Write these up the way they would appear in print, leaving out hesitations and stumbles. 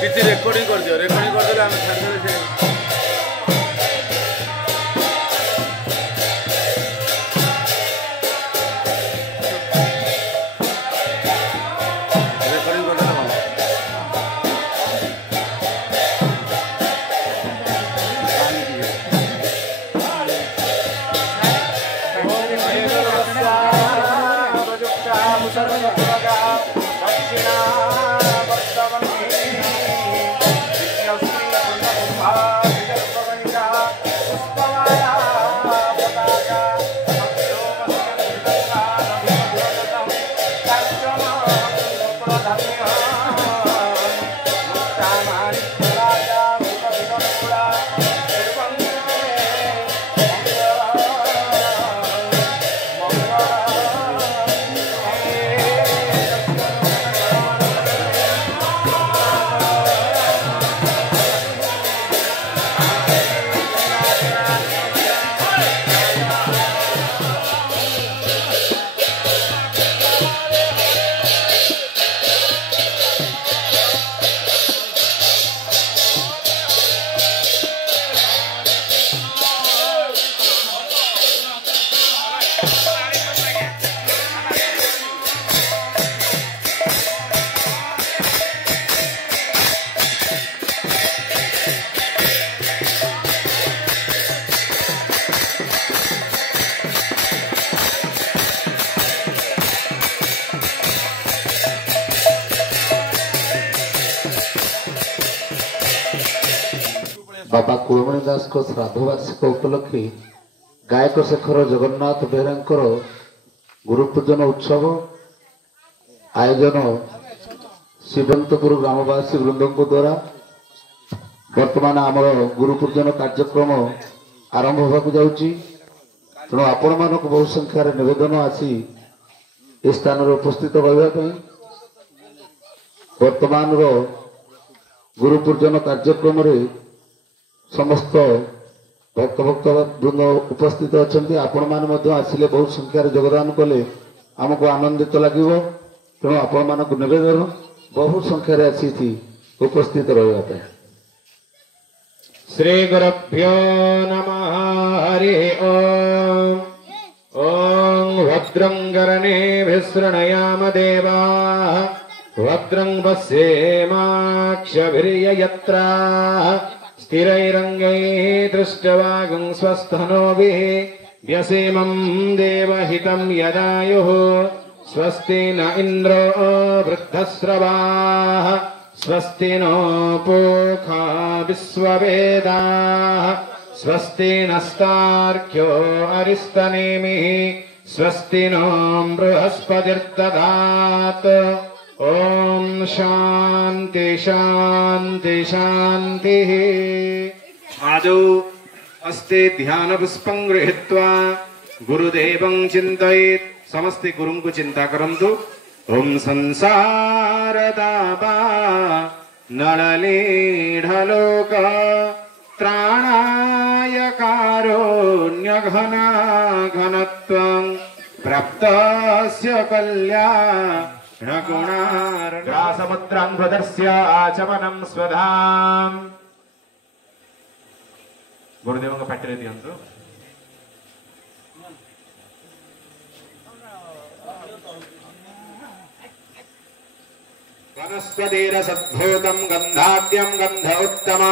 କିଛି ରେକର୍ଡିଂ କରିଦିଅ ରେକର୍ଡିଂ କରିଦେଲେ ଆମେ ଛାଡ଼ିଦେଲେ ସେ बाबा कुलमणि दास को श्राद्ध वार्षिक उपलक्षे गायक शेखर जगन्नाथ बेहरा गुरुपूजन उत्सव आयोजन शिवंतपुर ग्रामवासी वृंद द्वारा वर्तमान आमर गुरुपूजन कार्यक्रम आरंभ होगा जाऊँगी तेणु आपण मानक बहु संख्यार निवेदन आसी ए स्थान उपस्थित रहा वर्तमान गुरुपूजन कार्यक्रम समस्त भक्त वृंद उपस्थित अच्छा आपण मैंने आसिले बहुत संख्यार योगदान कले आमको आनंदित लगे तेणु आपण मानक निवेदन बहु संख्यार आसी उपस्थित रहा श्री गुरुभ्यो नमः हरि ओम ओम भद्रं कर्णेभिः देवाः भद्रं पश्येमाक्षभिर्यजत्राः स्थिरैरङ्गैः दृष्टवागं स्वस्थनोभिः व्यसेमं देवहितं यदायुः स्वस्ति न इन्द्रो वृद्धस्रवाः स्वस्ति नो पूषा विश्ववेदाः स्वस्ति नस्तार्क्ष्यो अरिष्टनेमिः स्वस्ति नो बृहस्पतिर्दधात् ओम शांति शांति शांति। आदौ हस्ते ध्यान पुष्पं गृहीत्वा गुरुदेवं चिन्तयेत् समस्ते गुरुं को चिंता करन्तु। ओम संसारतापा नळलीढलोक त्राणाय कारुण्यघना घनत्वं प्राप्तस्य कल्याणगुणार्ग्रासमुद्रं भदस्य आचमनं स्वधाम। गुरुदेव का पट्टे दियंतु। वनस्पतिरसद्भूतं गन्धाद्यं गन्ध उत्तम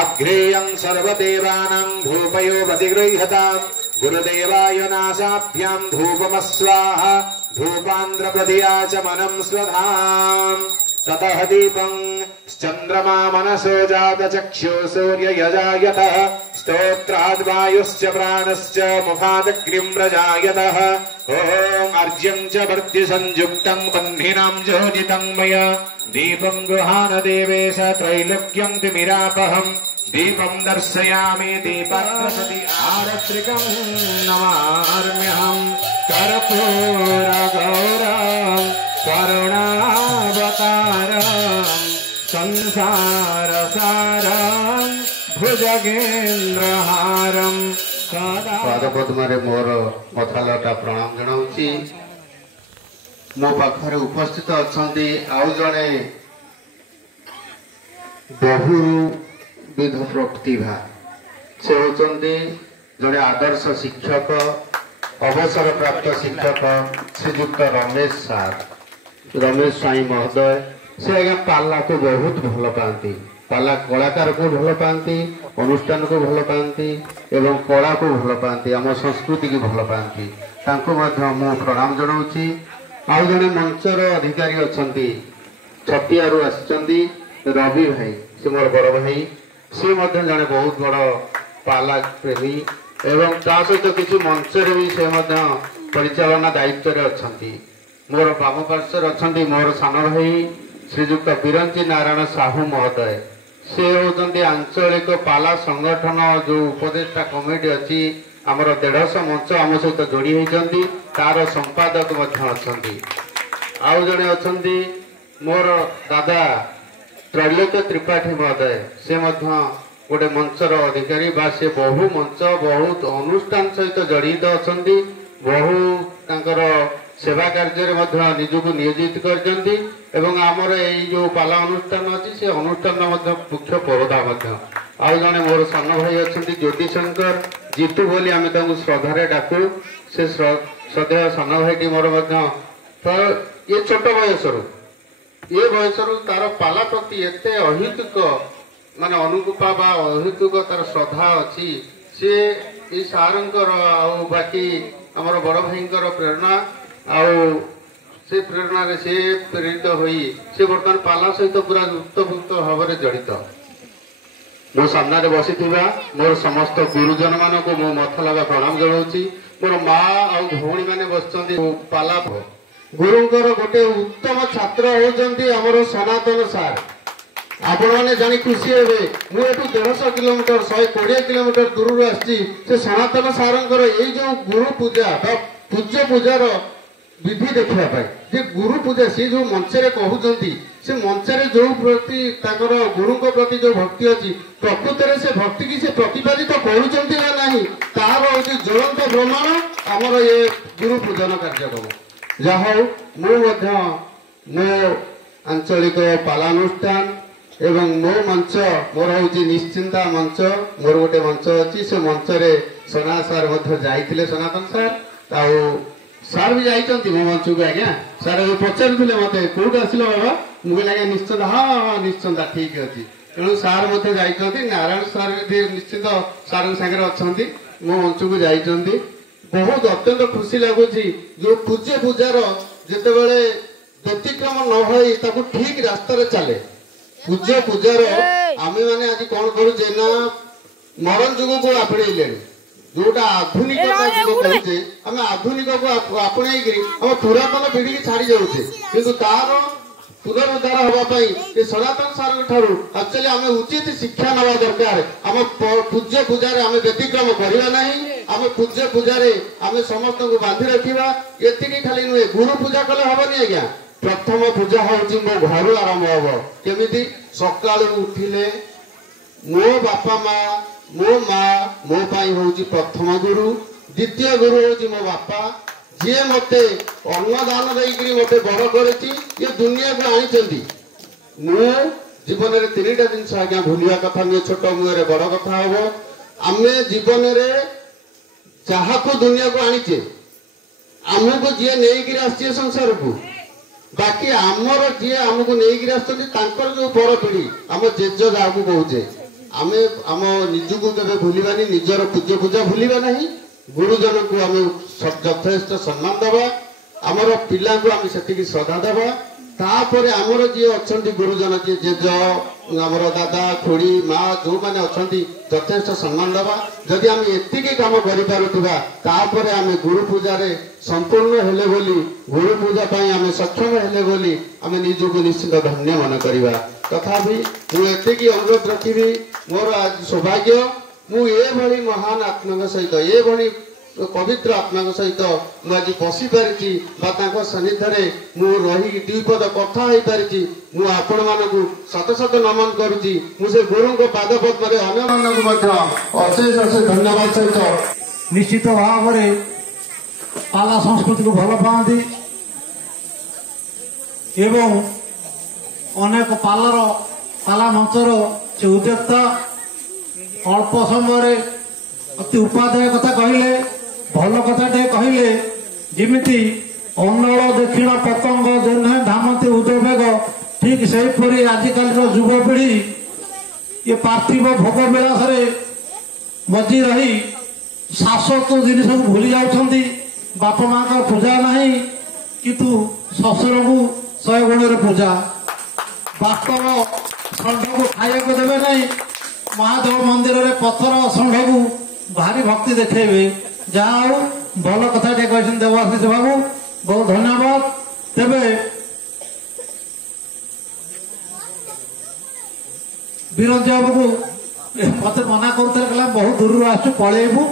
आग्रेयं सर्वदेवानां धूपयो प्रतिगृह्यताम्। गुरुदेवाय नासाभ्यां धूपमस्वाहा धूपान्द्रप्रतियाचमनं स्वधाम्। ततः दीपं चन्द्रमा मनसो जातचक्षु सूर्ययजायतः स्तोत्राद्वायुश्च प्राणश्च मुखादग्निं प्रजायतः। ॐ अर्ज्यं च वर्त्यसंयुक्तं बह्निनां जोदितं मया दीपं गृहाण देवेश त्रैलोक्यं तिमिरापहम्। दीपं दर्शयामि दीपप्रति आरत्रिकं नमाम्यहं कर्पूरगौरं करुणावतारं संसारसारं भुजगेन्द्रहारं पादपद्मे मोर मथालटा प्रणाम जनाऊँगी। मो पाखरे उपस्थित अच्छा आउ जड़े बहुविध प्रतिभा से होचंदी जड़े आदर्श शिक्षक अवसर प्राप्त शिक्षक श्रीजुक्त रमेश स्वाई महोदय से आज्ञा पाला को बहुत भल पाती पाला कलाकार को भल पाती अनुष्ठान को भल पाती एवं कला को भल पाती आम संस्कृति की भल पाती मु प्रणाम जनाऊँगी आउ जड़े मंचर अधिकारी अच्छा छतियारू आसी रवि भाई से मोर बड़ भाई सी जड़े बहुत बड़ पाला प्रेमी एवं ता सहित किसी मंचर भी से परिचालना दायित्व अच्छा मोर बाम पार्श्वर अच्छा मोर सान भाई श्रीजुक्त बिरंची नारायण साहू महोदय से होती आंचलिक पाला संगठन जो उपदेष्टा कमिटी अच्छी आमर 150 मंच आम सहित जोड़ी होती तार संपादक अच्छा आउ जड़े अच्छा मोर दादा त्रैलोक्य त्रिपाठी महोदय से गोटे मंचर अधिकारी बा से बहु मंच बहुत अनुष्ठान सहित जड़ित अच्छा बहु तांकर सेवा कार्य निजक नियोजित करछंती एवं आमर यही जो पाला अनुष्ठान अच्छी से अनुष्ठान मुख्य परोधा आउ जड़े मोर सान भाई अच्छा ज्योति शंकर जीतू बोली आम श्रद्धारे डाकू से श्रद्धेय सान भाईटी मोर तो ये छोट बयस तार पाला प्रति एत अहितुक माने अनुकूपा बा अहितुक तार श्रद्धा अच्छी सी ये सारंकर बाकी आमर बड़ भाई प्रेरणा से प्रेरणा रे से प्रेरित होई से बर्तमान पाला सहित पूरा उत्तभुक्त भाव में जड़ित मो सामने बसी मोर समस्त गुरुजन मान को मो मथ लगा प्रणाम जनाऊँगी मोर माँ आ भौणी मैंने बस पाला गुरुंकर गोटे उत्तम छात्र होती आमर सनातन सार आपण मैंने जानी खुशी हे मुझे 150 किलोमीटर 120 किलोमीटर दूर आसी सनातन सारंकर ये जो गुरु पूजा पूज्य पूजार विधि देखा जे गुरु पूजा सी जो मंचरे कहते से मंचरे जो प्रति गुरु प्रति जो भक्ति अच्छी प्रकृत में से भक्ति की से प्रतिपादित करुँच ना तार हूँ ज्वलंत प्रमाण आमर ये गुरु पूजन कार्यक्रम जहा मो आंचलिक पालानुष्ठान एवं मो मंच मोर हूँ निश्चिंता मंच मोर गोटे मंच अच्छी से मंच सोना सार जाइए सनातन सार सार भी जाइए मो मंच को आज्ञा सार पचारे मत कौट आसिल बाबा मुझे आज्ञा निश्चिंत हाँ हाँ निश्चिंता ठीक अच्छी तेणु सार जाइए नारायण सार निश्चिंत सार सागर अच्छा मो मंच को जाइए बहुत अत्यंत खुशी लगुच जो पूज्य पूजार जितेबाला व्यतिक्रम न हो ठीक रास्तार चले पूज्य पूजार आम मैंने आज कौन करुचे ना मरण जुग को आपणे जोटा आधुनिकता जुग कहे आम आधुनिक को आपणे आम पुरातन पीढ़ी की छाड़ी जाऊे कि तार पुनरुद्धार हाँपाई सनातन सार एक्चुअली आम उचित शिक्षा नवा दरकार आम पूज्य पूजार आम व्यतिक्रम करवा ना आम पूज्य पूजारे आम समस्त को बांधि रखा ये खाली नुहे गुरु पूजा कले हेनी आज्ञा प्रथम पूजा हूँ मो घर आरंभ हम केमी सका उठिले मो बापा माँ मो पाई हूँ प्रथम गुरु द्वितीय गुरु हूँ मो बापा जी मते अन्नदान देकर मते बड़ कर दुनिया को आनी मु जीवन में 3टा जिनस आज्ञा भूलिया कथा नुहे छोट मुहर बड़ कथा हम आम जीवन में जहा को दुनिया को आनीचे आमको जी नहीं आसी संसार को बाकी आमर जी आमको नहीं आसर जो पर पीढ़ी आम जेज जहाँ को कहे आम आम निजक के भूलवानी निजर पूज्य पूजा भूलवा ना गुरुजन को आम यथेष्ट सम्मान दबा आमर पिला को आम से श्रद्धा दबा तापर आमर जी अच्छा गुरुजन जी जेज आमर दादा खुड़ी माँ जो मैंने अच्छा यथेष्ट सम्मान दबा जदि आम एतिक कम कर आम गुरु पूजा संपूर्ण हेले बोली गुरु पूजा आम सक्षम हेले बोली आम निजक निश्चित धन्य मन करवा तथापि मुझे अनुरोध रखी मोर आज सौभाग्य मुझे महान आत्मा सहित ये पवित्र आत्मा सहित मुझे बसी पारी सानिध्य रही द्विपद कथा हो पारी आपण मानक शत शत नमन करुच्ची मुझे गुरु पाद पद्म अन्य मानक अशेष अशेष धन्यवाद सहित निश्चित भाव में पाला संस्कृति को भल पाती एवं अनेक पालार ପାଲା ମଞ୍ଚର ସେ ଉଦ୍ୟୋକ୍ତା ଅଳ୍ପ ସମୟରେ ଅତି ଉପାଦେୟ କଥା କହିଲେ, ଭଲ କଥାଟେ କହିଲେ। ଯେମିତି ଅନଳ ଦକ୍ଷିଣ ପତଙ୍ଗ ଯେନେ ଧାମନ୍ତି ଉଦବେଗ, ଠିକ୍ ସେହିପରି ଆଜିକାଲିର ଯୁବପିଢ଼ି ଏ ପାର୍ଥିବ ଭୋଗ ବିଳାସରେ ମଜି ରହି ଶାଶ୍ୱତ ଜିନିଷକୁ ଭୁଲି ଯାଉଛନ୍ତି। ବାପା ମାଙ୍କର ପୂଜା ନାହିଁ, କିନ୍ତୁ ଶ୍ୱଶୁରଙ୍କୁ 100 ଗୁଣରେ ପୂଜା। ବାସ୍ତବ ଷଣ୍ଢକୁ ଖାଇବାକୁ ଦେବେ ନାହିଁ, ମହାଦେବ ମନ୍ଦିରରେ ପଥର ଷଣ୍ଢକୁ ଭାରି ଭକ୍ତି ଦେଖେଇବେ। ଯାହା ହଉ ଭଲ କଥାଟେ କହିଛନ୍ତି ଦେବାଶିଷ ବାବୁ, ବହୁତ ଧନ୍ୟବାଦ। ତେବେ ବିରଞ୍ଜି ବାବୁକୁ ମତେ ମନା କରୁଥିଲେ, କହିଲା ବହୁତ ଦୂରରୁ ଆସୁଛୁ ପଳେଇବୁ,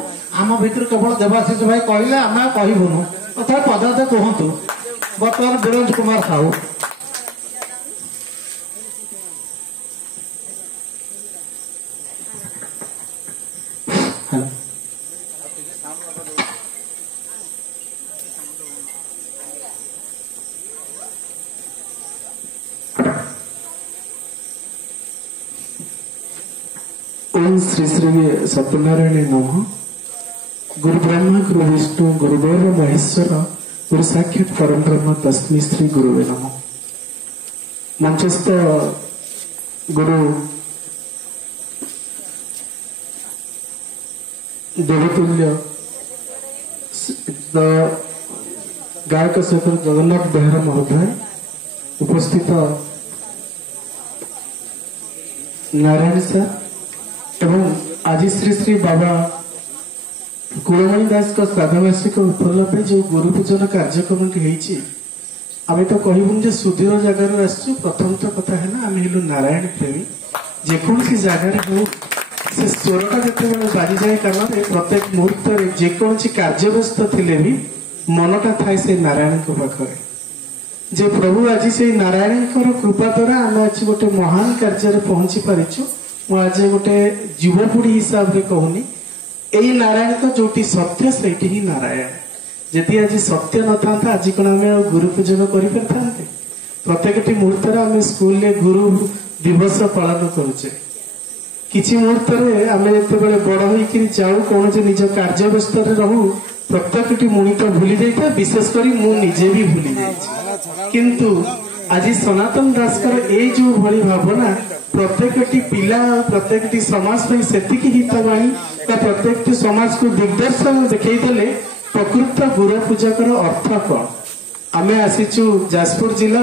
ଆମ ଭିତରୁ କେବଳ ଦେବାଶିଷ ଭାଇ କହିଲେ ଆମେ ଆଉ କହିବୁନୁ, ତଥାପି ପଦାର୍ଥ କୁହନ୍ତୁ। ବର୍ତ୍ତମାନ ବିରଞ୍ଜ କୁମାର ସାହୁ। ओम श्री श्री सत्यनारायण नमः। गुरु ब्रह्मा गुरु विष्णु गुरुदेव महेश्वर गुरु साक्षात परम ब्रह्म तस्मै श्री गुरुवे नमः। मंचस्थ गुरु देवतुल्य गायक शेखर जगन्नाथ बेहरा महोदय, उपस्थित नारायण सर एवं आज श्री श्री बाबा कुलमणि दास का श्राद्धवार्षिक उपलक्षे जो गुरु पूजन कार्यक्रम आम तो कहबुन जे सुदूर जगार आसु। प्रथम तो कथा है आम हेलु नारायण प्रेमी, जेकोसी जगार हो से स्वरटा जिते बाजी जाए कान प्रत्येक मुहूर्त जेकोसी कार्यव्यस्त थिले भी मनटा थाए से नारायण पाखे। जे प्रभु आज से नारायण कृपा द्वारा आम आज गोटे महान कार्य पहुंची पारिछु। आज गोटे युवपीढ़ी हिसाब से कहूनी यही नारायण तो जो सत्य से ही नारायण। यदि आज सत्य न था आज कौन आम गुरु पूजन कर प्रत्येक मुहूर्त आम स्कूल गुरु दिवस पालन करुचे। किसी मुहूर्त आम जो बड़ हो जाऊ कौन निज कार्य व्यस्त रहू प्रत्येक मुनि तो भूली जाता, विशेषकर मुझे भी भूली जाइए। किंतु आज सनातन दास ये जो भली भावना प्रत्येक पिला प्रत्येक समाज से हितवाणी प्रत्येक समाज को दिग्दर्शन देखते प्रकृत गुरु पूजा अर्थ कौन। आम आसीचु जाजपुर जिला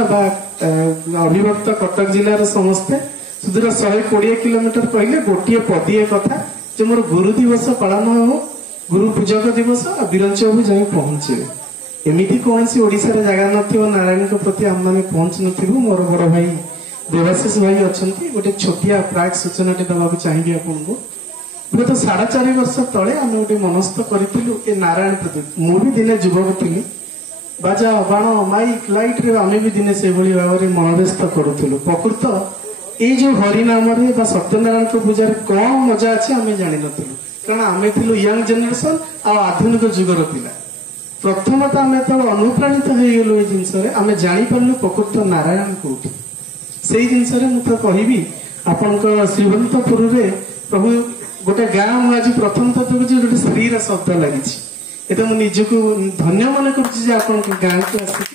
अभिभक्त कटक जिलार समस्ते सुदूर 120 किलोमीटर कहले गोटे पदीय कथा जो मोर गुरु दिवस पालन हो गुरु पूजक दिवस विरंची बाबू जाए पहुंचे। एमती कौन सी ओडिशा जगह नारायण प्रति आम मैंने पहुंच नु। मोर बड़ भाई देवाशीष भाई अच्छा गोटे छोटिया प्राक सूचना देवाक चाहिए आपको। गत 4.5 वर्ष तले आम गोटे मनस्थ करूँ ए नारायण प्रति। मु भी दिने युवक थी बाजा बाण माइक लाइट रे आम भी दिने से भाव में मनोव्यस्त करूँ। प्रकृत ये जो हरिनाम सत्यनारायण पूजा कौन मजा अच्छे आम जान नु, कारण आम थी यंग जेनेरेशन आधुनिक जुगर पिला। प्रथम तो आम तो अनुप्राणित हो गलु ये जिनस आम जापारू प्रकृत नारायण कौटी से जिनस मुझे कहबी आपण श्रीवंतपुर प्रभु गोटे गाँ मुझे प्रथम तो देखिए गोटे स्त्री शब्द लगी ये मुझे निजक धन्य मन कर गाँ को आसिक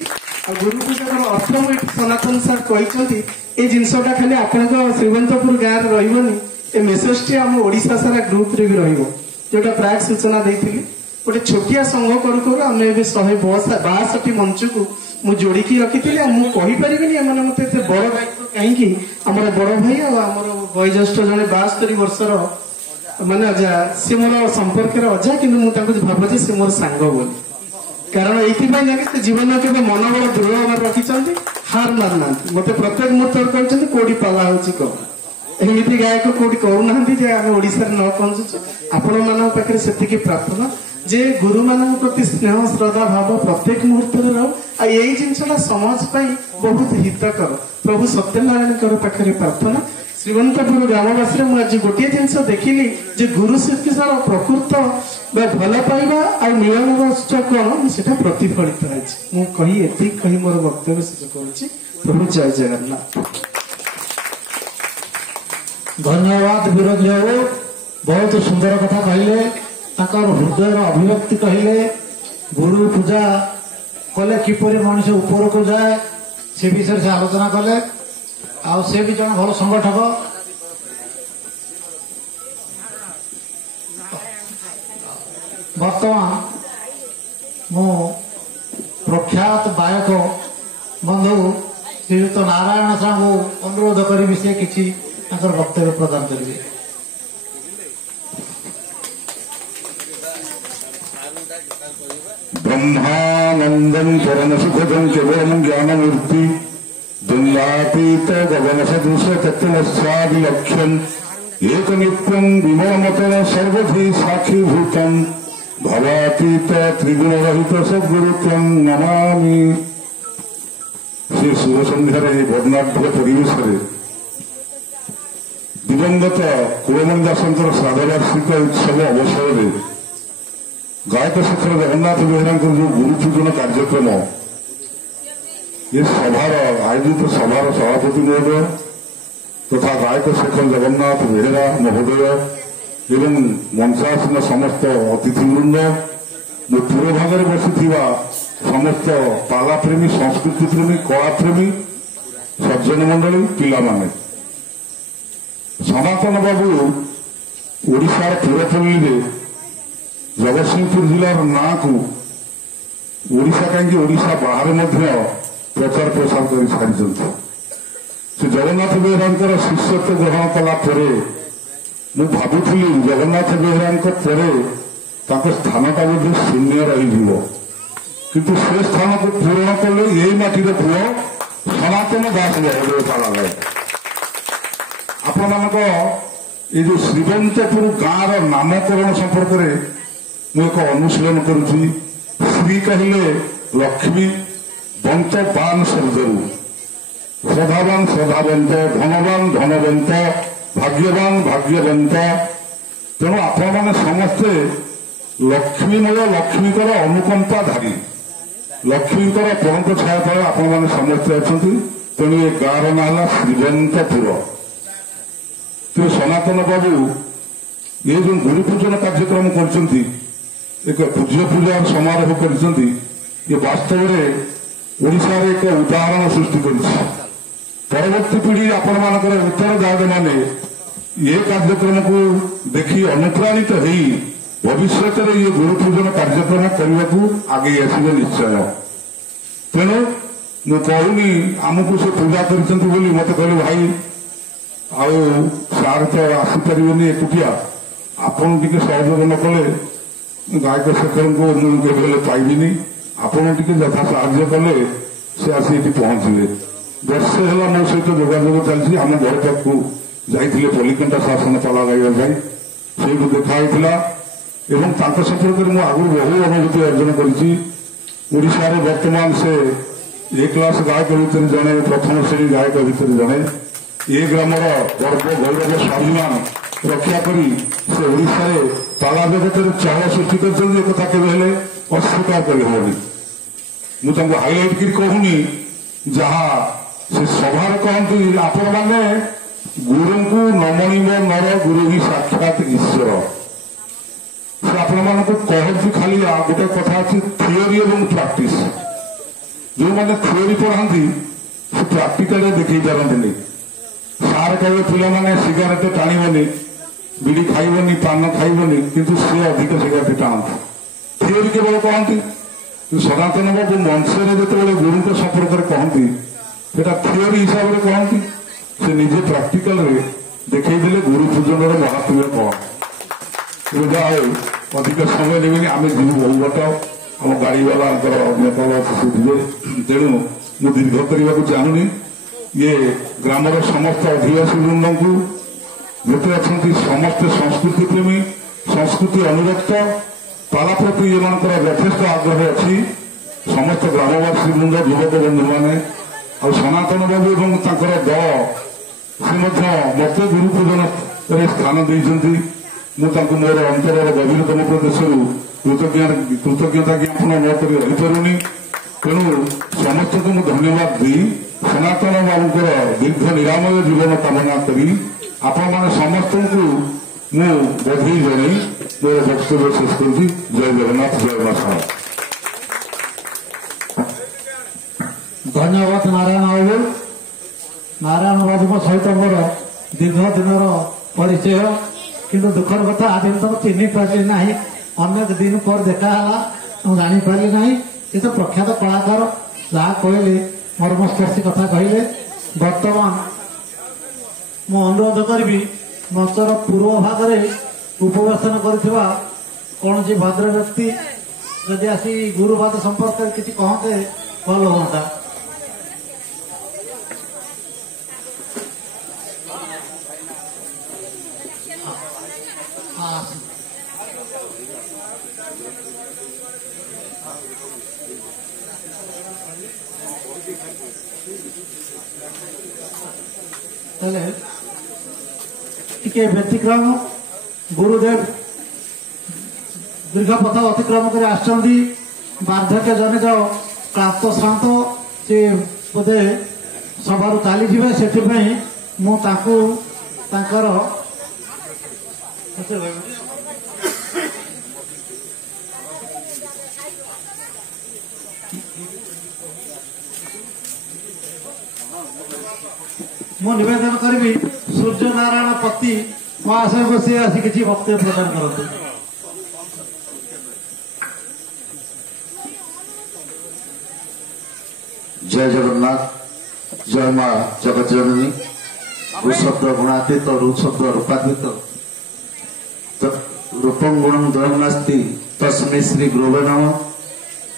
गुरु पूजा अर्थ मुझे सनातन सार कहते ये जिनसटा खाली आपण श्रीवंतपुर गाँव रही ए मेसेज टी आम ओडिशा सारा ग्रुप रे भी रहिबो जोटा प्राक सूचना देइथिली। गोटे छोटिया संघ करू करू आम ए 162 मंच को मु जोड़िकी रखी मु कही परिबिनी एमाने मते एते बड़ दायित्व कहीं आमर बड़ भाई आमर वयोज्येष्ठ जने 72 वर्षर माने अजा से मोर संपर्क अजा कि भावे से मोर सांग बोली। कारण ये जाके जीवन के मनोबल दृढ़ रखी हार मारना मत प्रत्येक मुहूर्त कहते कौटी पाला हो एमती गायक कौटी करूना आम ओडिशा न पहुंचु। आपण मान पाखे से प्रार्थना जे गुरु मान प्रति स्नेह श्रद्धा भाव प्रत्येक मुहूर्त रहो यही जिनसा समाज बहुत हितकर। प्रभु सत्यनारायण पाखे प्रार्थना श्रीवंतपुर ग्रामवासी आज गोटे जिन देखिली जे गुरु शिक्षार प्रकृत भल पाइबा आ मिलन कौन मुझे प्रतिफलित है। कही मोर वक्तव्य शेष करुच्ची। प्रभु जय जगन्नाथ। धन्यवाद विरोधी बाबू बहुत सुंदर कथा कहले हृदय अभिव्यक्ति कहले गुरु पूजा कले किपरि मनुष्य ऊपर को जाए से विषय से आलोचना कले आ से भी जन भल संगठक बर्तमान मु प्रख्यात गायक बंधु श्रीयुक्त नारायण साहू अनुरोध करी से किसी वक्तव्य प्रदान करेंगे। ब्रह्मानंदं परमसुखदं केवलं ज्ञानमूर्ति द्वन्द्वातीत गगनसदृश तत्त्वमस्यादिलक्ष्यम् एकनित्यं विमलमतन सर्वधी साक्षीभूतं भवातीत त्रिगुणरहित सद्गुरुत्वं नमामि। से शुभ संध्यार वर्णाढ्य परिवेश दिवंगत कुलमणि दासंकर श्राद्धवार्षिक उत्सव अवसर में गायक शेखर जगन्नाथ बेहरा जो गुरुपूजन कार्यक्रम ये सभार आयोजित सभार सभापति महोदय तथा गायक शेखर जगन्नाथ बेहरा महोदय एवं मंचासीन समस्त अतिथिवृंद मो पूर्व भाग में बसी समस्त पालाप्रेमी संस्कृति प्रेमी कलाप्रेमी सज्जन मंडली पिला माने सनातन बाबू ओडिशार पुरपल्ली में जगतसिंहपुर जिलार ना को ओडिशा कहीं ओडिशा बाहर प्रचार प्रसार कर सारी से जगन्नाथ बेहरा शिष्यत्व ग्रहण कला मु भावुली जगन्नाथ बेहरा स्थानटा बोध शून्य रही किंतु से स्थान को पूरण कले यही माटीर पुओ सनातन दास बहादुर आपण ये जो श्रीवंतपुर गाँव नामकरण संपर्क में मुझे अनुशीलन करुच्ची श्री कहले लक्ष्मी बंत बान शब्दरू श्रद्धावान श्रद्धावंत धनवान धनवंत भाग्यवान भाग्यवंत तेणु आपण मैंने समस्ते लक्ष्मीमय लक्ष्मीकर अनुकंपाधारी लक्ष्मीकर परंत छाया तले आपण मैंने समस्ते अच्छा तेणु ये गाँव ना है श्रीवंतपुर तो सनातन बाबू ये जो गुरुपूजन कार्यक्रम कर एक पूज्य पूजा समारोह कर ये वास्तव में ओडिशा एक उदाहरण सृष्टि कर परवर्ती पीढ़ी आपण मानकर उत्तरदायी माने ये कार्यक्रम को देखी अनुप्राणित हो भविष्य में ये गुरुपूजन कार्यक्रम करने को आगे आसवे निश्चय तेणु मु कहूनी आमको से पूजा कर मत कहले भाई आउ सार तो आसीपर एकुटिया आपन टे सहयोग न कले गायक शेखर को मुझे पाइबी आपड़ टे यथा साहय कले से आसी पहुंचे वर्षे है मो सहित जोगाजोग चलती आम घर पाक जाइए पलिकंटा शासन पाला गाइबा से देखाई संपर्क में आगु बहु अनुभूति अर्जन करा बर्तमान से ए क्लास गायक भितर जड़े प्रथम श्रेणी गायक भितर जड़े ये ग्रामर गर्व गौरव स्वाभिमान रक्षा करी से ओडिशा रे पाला जगत चहल सृष्टि कर अस्वीकार करहबनी मुझे हाइलाइट कर कहूनी जहाँ से सभार कहती आपण मैंने गुरु को नमणीब नर गुरु ही साक्षात ईश्वर से आपण मान कहती खाली गोटे कथा अच्छी थियोरी और प्रैक्टिस जो मैंने थियोरी पढ़ाती से प्रैक्टिकल देखी पारती सार कहे पे सिगारेट टाणबनी बीड़ी खाइबनी पान खाइबनी किंतु सी अधिक सिगारेट टाणती थियोरी केवल कहती सनातन बाबू मंचर जो गुरु के संपर्क में कहती थियोरी हिसाब से कहती से निजे प्रैक्टिकल रे देखते गुरु पूजन महात्म्य कौन जाओ अधिक समय नेबी आम जीव बहु बट आम गाड़ी वाला नेता सुझे तेणु मुझे दीर्घ करने को चाहूनी ये ग्रामर समस्त अधिवासी वृंद को जिते अच्छा समस्ते संस्कृति प्रेमी संस्कृति अनुरक्त पाला प्रति ये यथेष आग्रह अच्छी समस्त ग्रामवासी वृंद युवक बंधु मैंने आ सनातन बाबू और दल से मत गुरु पूजन स्थान देती मुझे मोर अंतर गभीरतम प्रदेश कृतज्ञता ज्ञापन न कर रहीपरूनी तेणु समस्त को धन्यवाद दी सनातन बाबूर दीर्घ निरामय जीवन कामना करी ଆପଣମାନେ ସମସ୍ତଙ୍କୁ ମୁଁ ବଧେଇ ଜଣାଇ ମୋର ବକ୍ତବ୍ୟ ଶେଷ କରୁଛି। ଜୟ ଜଗନ୍ନାଥ, ଜୟ ମା ଶାରଳା। ଧନ୍ୟବାଦ ନାରାୟଣ ବାବୁ। ନାରାୟଣ ବାବୁଙ୍କ ସହିତ ମୋର ଦୀର୍ଘ ଦିନର ପରିଚୟ, କିନ୍ତୁ ଦୁଃଖର କଥା ଆଜି ତ ଚିହ୍ନି ପାରିଲି ନାହିଁ। ଅନେକ ଦିନ ପରେ ଦେଖା ହେଲା, ମୁଁ ଜାଣିପାରିଲି ନାହିଁ। ସେ ତ ପ୍ରଖ୍ୟାତ କଳାକାର, ଯାହା କହିଲେ ମର୍ମସ୍ପର୍ଶୀ କଥା କହିଲେ। ବର୍ତ୍ତମାନ ମୁଁ ଅନୁରୋଧ କରିବି ମଞ୍ଚର ପୂର୍ବ ଭାଗରେ ଉପବେଶନ କରିଥିବା କୌଣସି ଭଦ୍ର ବ୍ୟକ୍ତି ଯଦି ଆସି ଗୁରୁବାଦ ସମ୍ପର୍କରେ କିଛି କହନ୍ତେ ଭଲ ହୁଅନ୍ତା। ହେଲେ ଟିକେ ବ୍ୟତିକ୍ରମ, ଗୁରୁଦେବ ଦୀର୍ଘ ପଥ ଅତିକ୍ରମ କରି ଆସିଛନ୍ତି। ବାର୍ଦ୍ଧକ୍ୟ ଜନିତ କ୍ଳାନ୍ତ ଶ୍ରାନ୍ତ ସେ ବୋଧେ ସଭାରୁ ଚାଲିଯିବେ, ସେଥିପାଇଁ ମୁଁ ତାଙ୍କୁ ତାଙ୍କର ମୁଁ ନିବେଦନ କରିବି ସୂର୍ଯ୍ୟ ନାରାୟଣ ପତି ମହାଶୟଙ୍କୁ ସେ ଆସି କିଛି ବକ୍ତବ୍ୟ ପ୍ରଦାନ କରନ୍ତୁ। ଜୟ ଜଗନ୍ନାଥ, ଜୟ ମା ଜଗତ ଜନନୀ। ରୁଶବ୍ଦ ଗୁଣାତୀତ, ରୁଶବ୍ଦ ରୂପାତୀତ, ରୂପଂ ଗୁଣଂ ଦ୍ୱୟଂ ନାସ୍ତି ତସ୍ମୈ ଶ୍ରୀ ଗୁରବେ ନମଃ।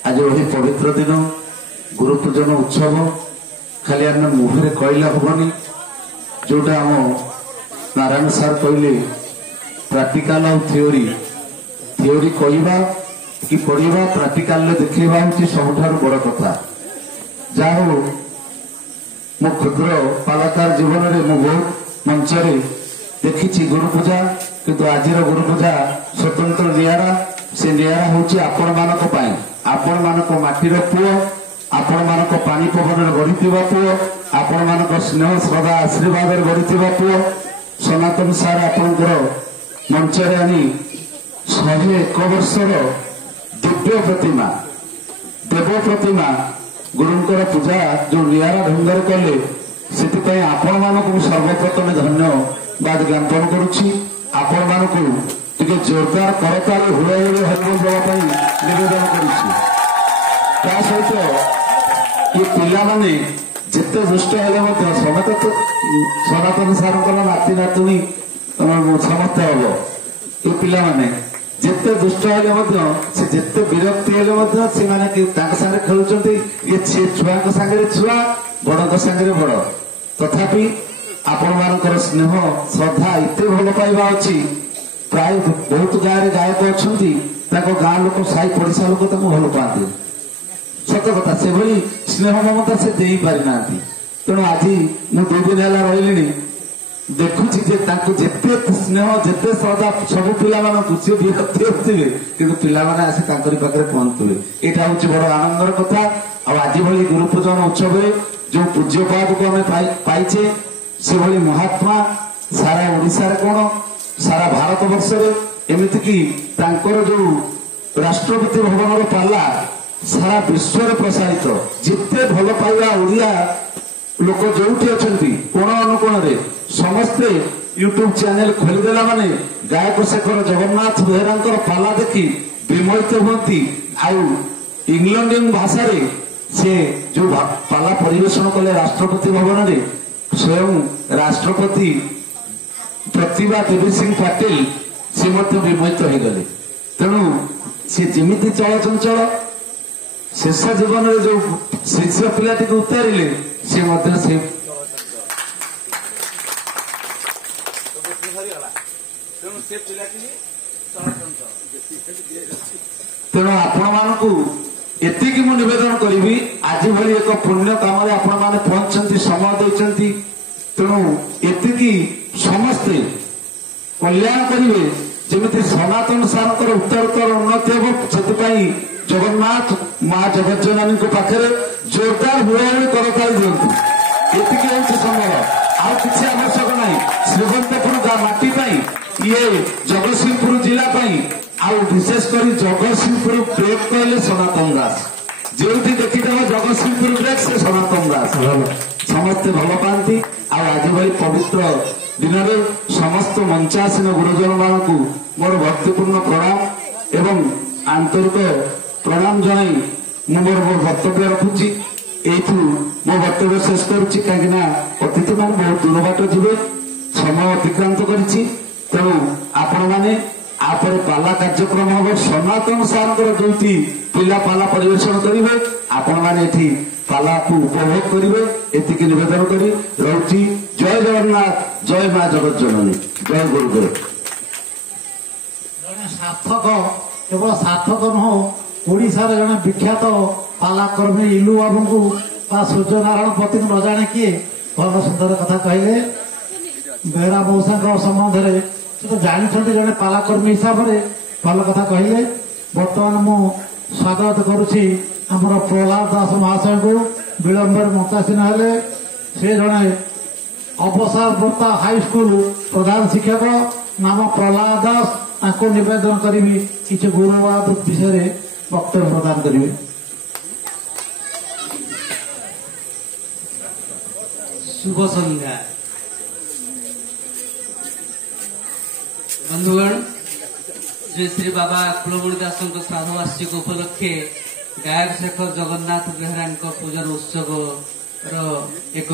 ଆଜି ଏହି ପବିତ୍ର ଦିନ ଗୁରୁ ପୂଜନ ଉତ୍ସବ ଖାଲି ଆମେ ମୁହଁରେ କହିଲେ ହବନି। ଯୋଉଟା ଆମ ନାରାୟଣ ସାର୍ କହିଲେ ପ୍ରାକ୍ଟିକାଲ ଆଉ ଥିଓରି କହିବା କି ପଢିବା, ପ୍ରାକ୍ଟିକାଲରେ ଦେଖେଇବା ହେଉଛି ସବୁଠାରୁ ବଡ କଥା। ଯାହା ହଉ ମୋ କ୍ଷୁଦ୍ର ପାଲାକାର ଜୀବନରେ ମୁଁ ବହୁତ ମଞ୍ଚରେ ଦେଖିଛି ଗୁରୁ ପୂଜା, କିନ୍ତୁ ଆଜିର ଗୁରୁ ପୂଜା ସ୍ୱତନ୍ତ୍ର ନିଆରା। ସେ ନିଆରା ହେଉଛି ଆପଣମାନଙ୍କ ପାଇଁ, ଆପଣମାନଙ୍କ ମାଟିର ପୁଅ, ଆପଣମାନଙ୍କ ପାଣି ପବନରେ ଗଢ଼ିଥିବା ପୁଅ, ଆପଣମାନଙ୍କ ସ୍ନେହ ଶ୍ରଦ୍ଧା ଆଶୀର୍ବାଦରେ ଗଢ଼ିଥିବା ପୁଅ। ସନାତନ ସାର୍ ଆପଣଙ୍କର ମଞ୍ଚରେ ଆଣି 101 ବର୍ଷର ଦିବ୍ୟ ପ୍ରତିମା, ଦେବ ପ୍ରତିମା ଗୁରୁଙ୍କର ପୂଜା ଯୋଉ ନିଆରା ଢଙ୍ଗରେ କଲେ, ସେଥିପାଇଁ ଆପଣମାନଙ୍କୁ ମୁଁ ସର୍ବପ୍ରଥମେ ଧନ୍ୟବାଦ ଜ୍ଞାପନ କରୁଛି। ଆପଣମାନଙ୍କୁ ଟିକେ ଜୋରଦାର କରତାଳି ହୁଳାହୁଳି ହରିବୋଲ ଦେବା ପାଇଁ ନିବେଦନ କରୁଛି। ତା ସହିତ ଏ ପିଲାମାନେ ଯେତେ ଦୁଷ୍ଟ ହେଲେ ମଧ୍ୟ ସମସ୍ତେ ତ ସନାତନ ସାରଙ୍କର ନାତି ନାତୁଣୀ ସମସ୍ତେ ହବ। ଏ ପିଲାମାନେ ଯେତେ ଦୁଷ୍ଟ ହେଲେ ମଧ୍ୟ, ସେ ଯେତେ ବିରକ୍ତି ହେଲେ ମଧ୍ୟ ସେମାନେ ତାଙ୍କ ସାଙ୍ଗରେ ଖେଳୁଛନ୍ତି। ଇଏ ଛୁଆଙ୍କ ସାଙ୍ଗରେ ଛୁଆ, ବଡଙ୍କ ସାଙ୍ଗରେ ବଡ। ତଥାପି ଆପଣମାନଙ୍କର ସ୍ନେହ ଶ୍ରଦ୍ଧା ଏତେ ଭଲ ପାଇବା ଅଛି। ପ୍ରାୟ ବହୁତ ଗାଁରେ ଗାୟକ ଅଛନ୍ତି, ତାଙ୍କ ଗାଁ ଲୋକ ସାହି ପଡିଶା ଲୋକ ତାଙ୍କୁ ଭଲ ପାଆନ୍ତି। ସତ କଥା, ସେଭଳି ସ୍ନେହ ମମତା ସେ ଦେଇପାରିନାହାନ୍ତି। ତେଣୁ ଆଜି ମୁଁ 2 ଦିନ ହେଲା ରହିଲିଣି, ଦେଖୁଛି ଯେ ତାଙ୍କୁ ଯେତେ ସ୍ନେହ ଯେତେ ଶ୍ରଦ୍ଧା ସବୁ ପିଲାମାନଙ୍କୁ ସିଏ ବିରକ୍ତି ହେଉଥିବେ, କିନ୍ତୁ ପିଲାମାନେ ଆସି ତାଙ୍କରି ପାଖରେ ପହଞ୍ଚୁଥିବେ। ଏଇଟା ହଉଛି ବଡ ଆନନ୍ଦର କଥା। ଆଉ ଆଜି ଭଳି ଗୁରୁ ପୂଜନ ଉତ୍ସବରେ ଯୋଉ ପୂଜ୍ୟପାଦକୁ ଆମେ ପାଇଛେ, ସେଭଳି ମହାତ୍ମା ସାରା ଓଡ଼ିଶାରେ କଣ ସାରା ଭାରତ ବର୍ଷରେ, ଏମିତିକି ତାଙ୍କର ଯୋଉ ରାଷ୍ଟ୍ରପତି ଭବନର ପାଲା ସାରା ବିଶ୍ୱରେ ପ୍ରସାରିତ। ଯେତେ ଭଲ ପାଇବା ଓଡ଼ିଆ ଲୋକ ଯୋଉଠି ଅଛନ୍ତି କୋଣ ଅନୁକୋଣରେ ସମସ୍ତେ ୟୁଟ୍ୟୁବ ଚ୍ୟାନେଲ ଖୋଲିଦେଲା ମାନେ ଗାୟକ ଶେଖର ଜଗନ୍ନାଥ ବେହେରାଙ୍କର ପାଲା ଦେଖି ବିମୋହିତ ହୁଅନ୍ତି। ଆଉ ଇଂଲଣ୍ଡିୟନ ଭାଷାରେ ସେ ଯୋଉ ପାଲା ପରିବେଷଣ କଲେ ରାଷ୍ଟ୍ରପତି ଭବନରେ, ସ୍ୱୟଂ ରାଷ୍ଟ୍ରପତି ପ୍ରତିଭା ଦେବୀ ସିଂ ପାଟିଲ ସେ ମଧ୍ୟ ବିମୋହିତ ହେଇଗଲେ। ତେଣୁ ସେ ଯେମିତି ଚଳଚଞ୍ଚଳ, ଶେଷ ଜୀବନରେ ଯୋଉ ଶିଷ୍ୟ ପିଲାଟିକୁ ଉତ୍ତାରିଲେ, ସେ ମଧ୍ୟ ସେ ତେଣୁ ଆପଣମାନଙ୍କୁ ଏତିକି ମୁଁ ନିବେଦନ କରିବି, ଆଜି ଭଳି ଏକ ପୁଣ୍ୟ କାମରେ ଆପଣମାନେ ପହଞ୍ଚିଛନ୍ତି, ସମୟ ଦେଇଛନ୍ତି। ତେଣୁ ଏତିକି ସମସ୍ତେ କଲ୍ୟାଣ କରିବେ, ଯେମିତି ସନାତନ ସାରଙ୍କର ଉତ୍ତରୋତ୍ତର ଉନ୍ନତି ହେବ। ସେଥିପାଇଁ ଜଗନ୍ନାଥ ମା ଜଗତଜନନୀଙ୍କ ପାଖରେ ଜୋରଦାର ହୁଳାହୁଳି କରତାଳି ଦିଅନ୍ତୁ। ଏତିକି ହେଉଛି ସମ୍ଭବ। ଆଉ କିଛି ଆବଶ୍ୟକ ନାହିଁ। ଶ୍ରୀବନ୍ତପୁର ମାଟି ପାଇଁ ଇଏ ଜଗତସିଂହପୁର ଜିଲ୍ଲା ପାଇଁ ଆଉ ବିଶେଷ କରି ଜଗତସିଂହପୁର ବ୍ରେକ୍ କହିଲେ ସନାତନ ଦାସ। ଯେଉଁଠି ଦେଖିଦେବ ଜଗତସିଂହପୁର ବ୍ରେକ୍ ସେ ସନାତନ ଦାସ ସମସ୍ତେ ଭଲ ପାଆନ୍ତି। ଆଉ ଆଜି ଭଳି ପବିତ୍ର ଦିନରେ ସମସ୍ତ ମଞ୍ଚାସୀନ ଗୁରୁଜନ ମାନଙ୍କୁ ମୋର ଭକ୍ତିପୂର୍ଣ୍ଣ ପ୍ରଣାମ ଏବଂ ଆନ୍ତରିକ ପ୍ରଣାମ ଜଣାଇ ମୁଁ ମୋର ବକ୍ତବ୍ୟ ରଖୁଛି। ଏଇଠୁ ମୋ ବକ୍ତବ୍ୟ ଶେଷ କରୁଛି, କାହିଁକି ନା ଅତିଥି ମାନେ ବହୁତ ଦୂର ବାଟ ଯିବେ, ସମୟ ଅତିକ୍ରାନ୍ତ କରିଛି। ତେଣୁ ଆପଣମାନେ ଆପରେ ପାଲା କାର୍ଯ୍ୟକ୍ରମ ହେବ। ସନାତନ ସାରଙ୍କର ଦୁଇଟି ପିଲା ପାଲା ପରିବେଷଣ କରିବେ, ଆପଣମାନେ ଏଠି ପାଲାକୁ ଉପଭୋଗ କରିବେ, ଏତିକି ନିବେଦନ କରି ରହୁଛି। ଜୟ ଜଗନ୍ନାଥ, ଜୟ ମା ଜଗତ ଜନନୀ, ଜୟ ଗୁରୁଦେବ। ଜଣେ ସାର୍ଥକ, କେବଳ ସାର୍ଥକ ନୁହଁ, ଓଡ଼ିଶାର ଜଣେ ବିଖ୍ୟାତ ପାଲାକର୍ମୀ ଇଲୁ ବାବୁଙ୍କୁ ବା ସୂର୍ଯ୍ୟନାରାୟଣ ପତିଙ୍କୁ ନ ଜାଣେ କିଏ ଭଲ ସୁନ୍ଦର କଥା କହିଲେ। ବେହେରା ମଉସାଙ୍କ ସମ୍ବନ୍ଧରେ ସେ ତ ଜାଣିଛନ୍ତି, ଜଣେ ପାଲାକର୍ମୀ ହିସାବରେ ଭଲ କଥା କହିଲେ। ବର୍ତ୍ତମାନ ମୁଁ ସ୍ୱାଗତ କରୁଛି ଆମର ପ୍ରହ୍ଲାଦ ଦାସ ମହାଶୟଙ୍କୁ। ବିଳମ୍ବରେ ମଞ୍ଚାସୀନ ହେଲେ। ସେ ଜଣେ ଅବସରପ୍ରାପ୍ତ ହାଇସ୍କୁଲ ପ୍ରଧାନ ଶିକ୍ଷକ, ନାମ ପ୍ରହ୍ଲାଦ ଦାସ। ତାଙ୍କୁ ନିବେଦନ କରିବି କିଛି ଗୁରୁବାଦ ବିଷୟରେ ବକ୍ତବ୍ୟ ପ୍ରଦାନ କରିବେ। शुभ संध्या बंधुगण। श्री श्री बाबा कुलमणि दास श्राद्ध वार्षिक उपलक्षे गायक शेखर जगन्नाथ बेहरा पूजन उत्सव एक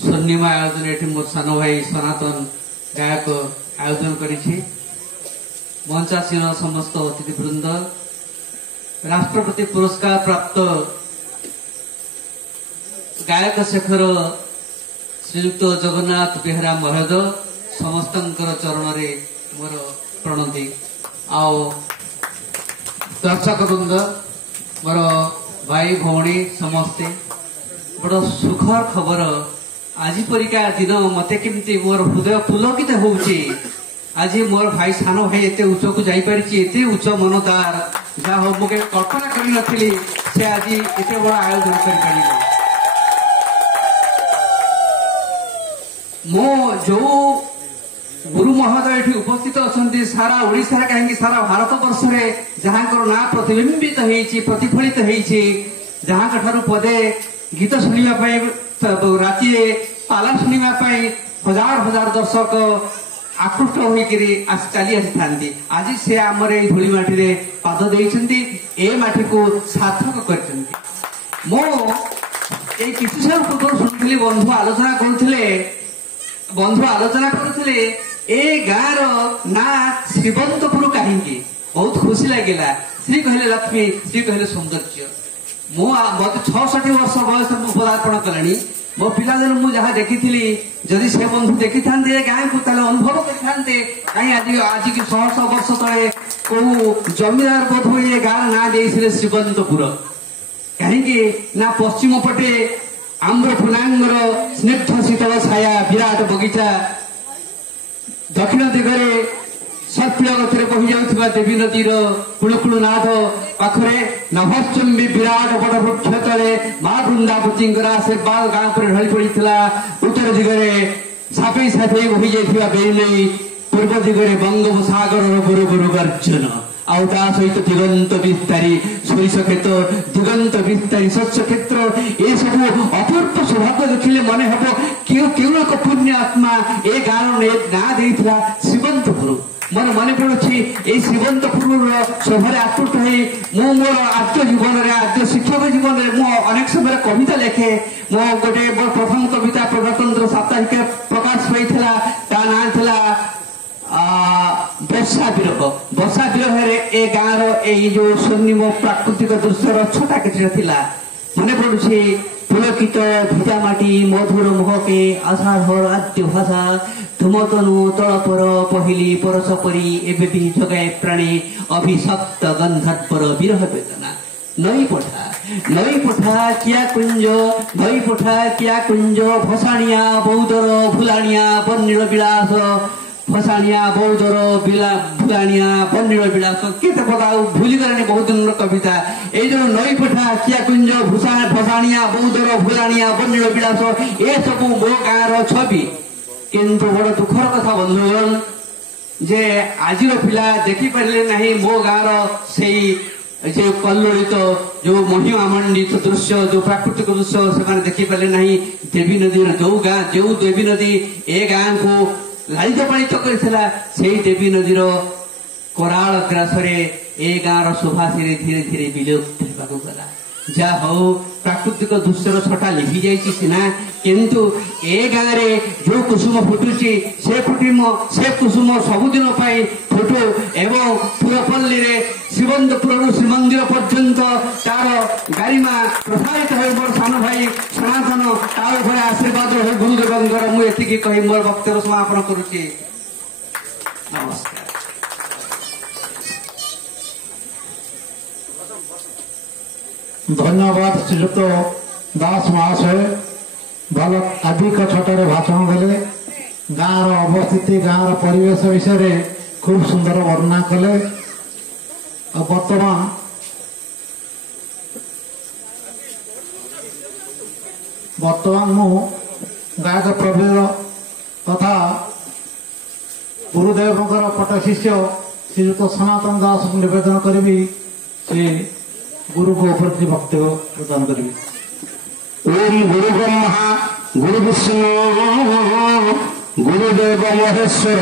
स्वर्णिम आयोजन ये मोर सान भाई सनातन गायक आयोजन करिछि। मंचासीन समस्त अतिथिवृंद, राष्ट्रपति पुरस्कार प्राप्त गायक शेखर श्रीयुक्त जगन्नाथ बेहरा महोदय समस्तंकर चरण रे मोर प्रणति। आओ दर्शक वृंद, मोर भाई भौणी समस्ते, बड़ सुखर खबर। आज परिका दिन मते केमती मोर हृदय पुलकित होउची। आज मोर भाई सान भाई एते उच्च को जाई परिची, एते उच्च मन तार जा हो मुके कल्पना करि नथिली से आज एते बड़ आयोजन करि पारिले। मो जो गुरु महोदय एठी उपस्थित अछंती सारा ओडिसा कहीं सारा भारत वर्ष रे जहांकर ना प्रतिबिंबित होईची, प्रतिफलित होईची, जहां ठारू पदे गीत सुनिबा पई राति पाला सुनिबा पई हजार हजार दर्शक आकृष्ट होइकरी चली आसी। आज से आमर ए धूली माटी रे पाद देइछंती, ए माटी को सार्थक करछंती। मो ए किछु समय पूर्व सुनिथिली बंधु आलोचना करुथिले ए गाँव ना श्रीबंतपुर कहीं बहुत खुशी लगिला। श्री कहले लक्ष्मी, श्री कहले सौंदर्य। मत 66 वर्ष बयस पदार्पण कलानी। मो पिला दिन मुझे जहाँ देखी जदि से बंधु देखी था गाँव को अनुभव करते कहीं आज की 100 वर्ष तले कौ जमीदार बोध हुए ये गाँव ना दे श्रीबंतपुर कहीं ना पश्चिम पटे आम्र फुलांगर स्निग्ध शीतल छाया विराट बगीचा, दक्षिण दिगरे सर्पिल गतिर बहि जाउथिबा देवी नदीर कुळुकुळु नाद पाखरे नभश्चुम्बी विराट बड़ वृक्ष तले मां वृंदावतींकर आशीर्वाद गाँ पर ढଳି पड़िथिला। उत्तर दिगरे साफे साफे बहि जाइथिबा बेले, पूर्व दिगरे बंगोपसागर गुरु गुरु गर्जन, आउ ता सहित दिगंत विस्तारी सोरिष क्षेत्र, दिगंत विस्तारी शस्य क्षेत्र। ये सब अपूर्व सौभाग्य देखिले मन हम क्यों एक पुण्य आत्मा ए गाँव ना देइथिला श्रीबंतपुर। मन मन पड़ुछि ए श्रीबंतपुर सभारे आकृष्ट हो मोर आद्य जीवन में आद्य शिक्षक जीवन में मु अनेक समय कविता लेखे। मो गोटे मोर प्रथम कविता प्रजातंत्र साप्ताहिक प्रकाश पाइथिला, ता ना थिला वर्षा विरह। वर्षा विरह ए गाँव ए जो स्वर्णिम प्राकृतिक दृश्यर छोटा किसी थिला मन पड़ुछि। पुलकित भिजा माटी मधुर महके आषाढ़र आद्य भाषा, धूमतनु तलपर पहली परस परी एबे भी जगाए प्राणे अभिशप्त गंधर्पर विरह वेदना। नई पठा किया कुंज, नई पठा किया कुंज, भसाणिया बौदर भुलाणिया बन्नील विलास, फसाणिया बौद्धर भुलाणिया बन्नीर विलास केते पता भूलिगलानी बहुत दिन कविता ए जो नई पठा किया कुंज फसाणिया बौद्धर भुलाणिया बन्नीर विलास ए सब मो गाँव छवि किंतु बड़ दुखर कथा बंधुगण जे आज पिला देखिपारे ना मो गाँव से जो कल्लोलित जो महिमा मंडित दृश्य जो प्राकृतिक दृश्य से देखिपारे ना देवी नदी जो गाँ जो देवी नदी ए गाँ को लालित पालित करथिला सेही देवी नदीर कराल ग्रासरे ए गाँव शोभा धीरे धीरे धीरे विलुप्त होगा गला जा हो प्राकृतिक दृश्यर छटा लिखि जाइछि सिना किंतु ए गाँव रे जो कुसुम फुटुची से कुसुम सबुदिन पाई फुटू एवं पुरपल्ली रे शिवंतपुर श्रीमंदिर पर्यंत तार गारिमा प्रसारित हो मोर सान भाई सनातन तार भले आशीर्वाद हो गुरुदेवंकर मु एतिकी कहि मोर वक्तव्य समापन करुछि नमस्कार। धन्यवाद श्रीयुक्त दास महाशय भल अधिक छटारे भाषण देले गाँव अवस्थिति गाँव परिवेश विषय खूब सुंदर वर्णना कले बर्तमान मु गायक प्रवीर तथा गुरुदेव पट शिष्य श्रीयुक्त सनातन दास निवेदन करी से गुरु को प्रति वक्तव्य प्रदान करी। ओम गुरु ब्रह्मा गुरु विष्णु गुरुदेव महेश्वर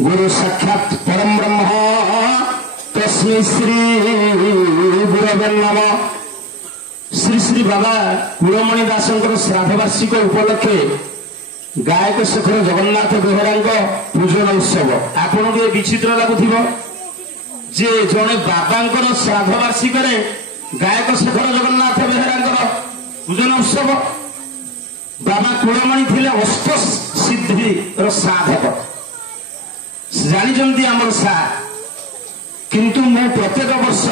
गुरु साक्षात परम ब्रह्म तस्मै श्री गुरवे नमः। श्री श्री बाबा कुलमणि दासंकर श्राद्ध वार्षिक उपलक्षे गायक शेखर जगन्नाथ बेहरा पूजन उत्सव आपन को विचित्र लगुथिबो जे जड़े बाबा श्राद्ध वार्षिक गायक शेखर जगन्नाथ बेहरा पूजन उत्सव बाबा कुलमणि थिले अष्ट सिद्धि साधक जानी आमर सा किंतु मु प्रत्येक वर्ष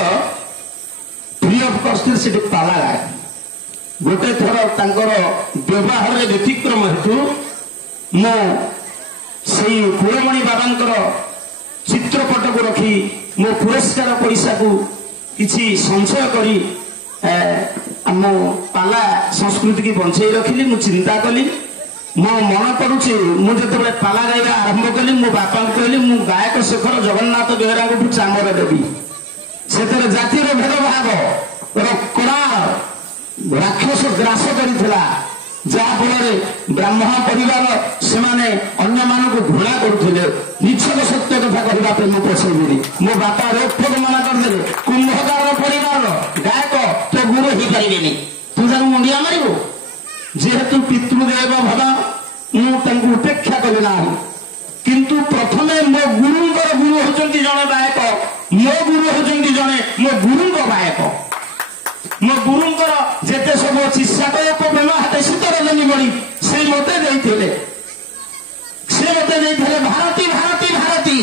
फ्री ऑफ कॉस्ट से पाला गाए गोटे थर तांकर व्यवहार व्यतिक्रम हेतु मो से कुलमणि बाबा चित्रपट को रखी मो पुरस्कार पैसा को किसी संचय करी आम पाला संस्कृति की बंचाई रखिली मु चिंता कली मो मन पड़ुची मुझे पाला गाइबा आरंभ कली मो बापा कहली मु गायक शेखर जगन्नाथ बेहरा को चामर देवी से जातिर भेदभाव कड़ा राक्षस ग्रास करथिला जहाँफल ब्राह्मण परिवार से अन्य मानक घृणा करुले निछक सत्य कथा कहवाई मुझे पछेबी मो बापा रोकठोक मना करदे कुंभकार परिवार गायक तो गुरु ही पारे तू जब मुंडिया मारू जेहेतु पितृदेव भव मुझे उपेक्षा कली ना किंतु प्रथमे मो गुरुंकर गुरु होचंती जने गायक मो गुरु होचंती जने मो गुरुंक गायक मो गुरुंकर जेते सब अच्छी सातक प्रेम हाथे शीतर जमी बड़ी से मते देइथिले भारती भारती भारती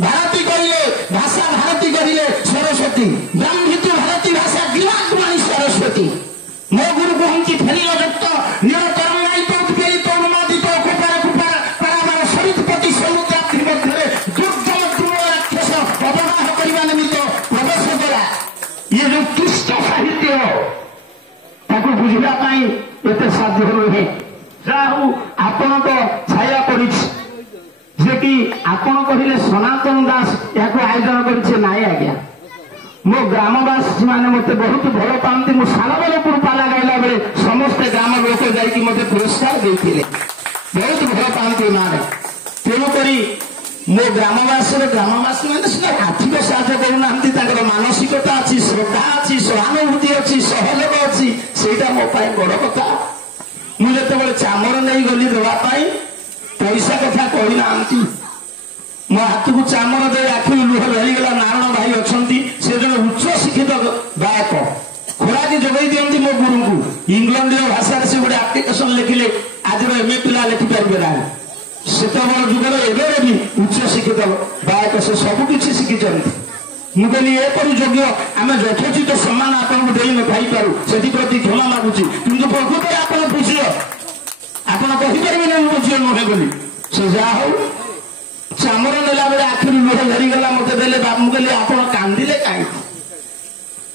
भारती कहले भाषा भारती कहले सरस्वती ब्राह्मित भारती भाषा दिवाग्रणी सरस्वती मो गुरु कहती फेरी जक्त निरतरंगायित उत्पीड़ित उन्मादित कुपार कुपार परामर सरितपति समुद्रात्रि मध्य दुर्गम द्रुव राक्षस अवगाह करने निमित्त प्रवेश कला ये जो दुष्ट साहित्य ताको बुझापी एत साध्य नुहे जाहू आपण तो छाया पड़ी कि आपण कहले सनातन दास या आयोजन करे ना आज्ञा मो ग्रामवासी मैंने मत बहुत भल पाती मो सालबलपुर पाला गाइला बेले समस्ते ग्राम लोक जाकि मत पुरस्कार देते बहुत भल पाती ना तेणुक मो ग्रामवासी मैंने सीधा आर्थिक साहय करना मानसिकता अच्छी श्रद्धा अच्छी सहानुभूति अच्छी सहयोग अच्छी से मो बड़ कथा मुझे चामर नहीं गली देवाई पैसा कथा कहना मो हाथ को चामर दे आखि लुह रहीगला नारायण भाई अच्छा से जन उच्च शिक्षित गायक खोराक जोगाई दिखती मो गुरु को इंग्लैंड भाषा से गोटे आप्लिकेसन लिखिले आज एमए पिला लिखिपारे ना से जुगर एवं भी उच्च शिक्षित गायक से सबकि शिखी मुझे कहली एपरी योग्य आम यथोचित सम्मान आपको दे पाइपू से प्रति क्षमा मागुची किंतु प्रकृत आप पूज्य आप कहीपर ना मो झील नुहे बोली से जहा ଝଡ଼ିଗଲା ମତେ ଦେଲେ ମୁଁ କହିଲି ଆପଣ କାନ୍ଦିଲେ କାହିଁକି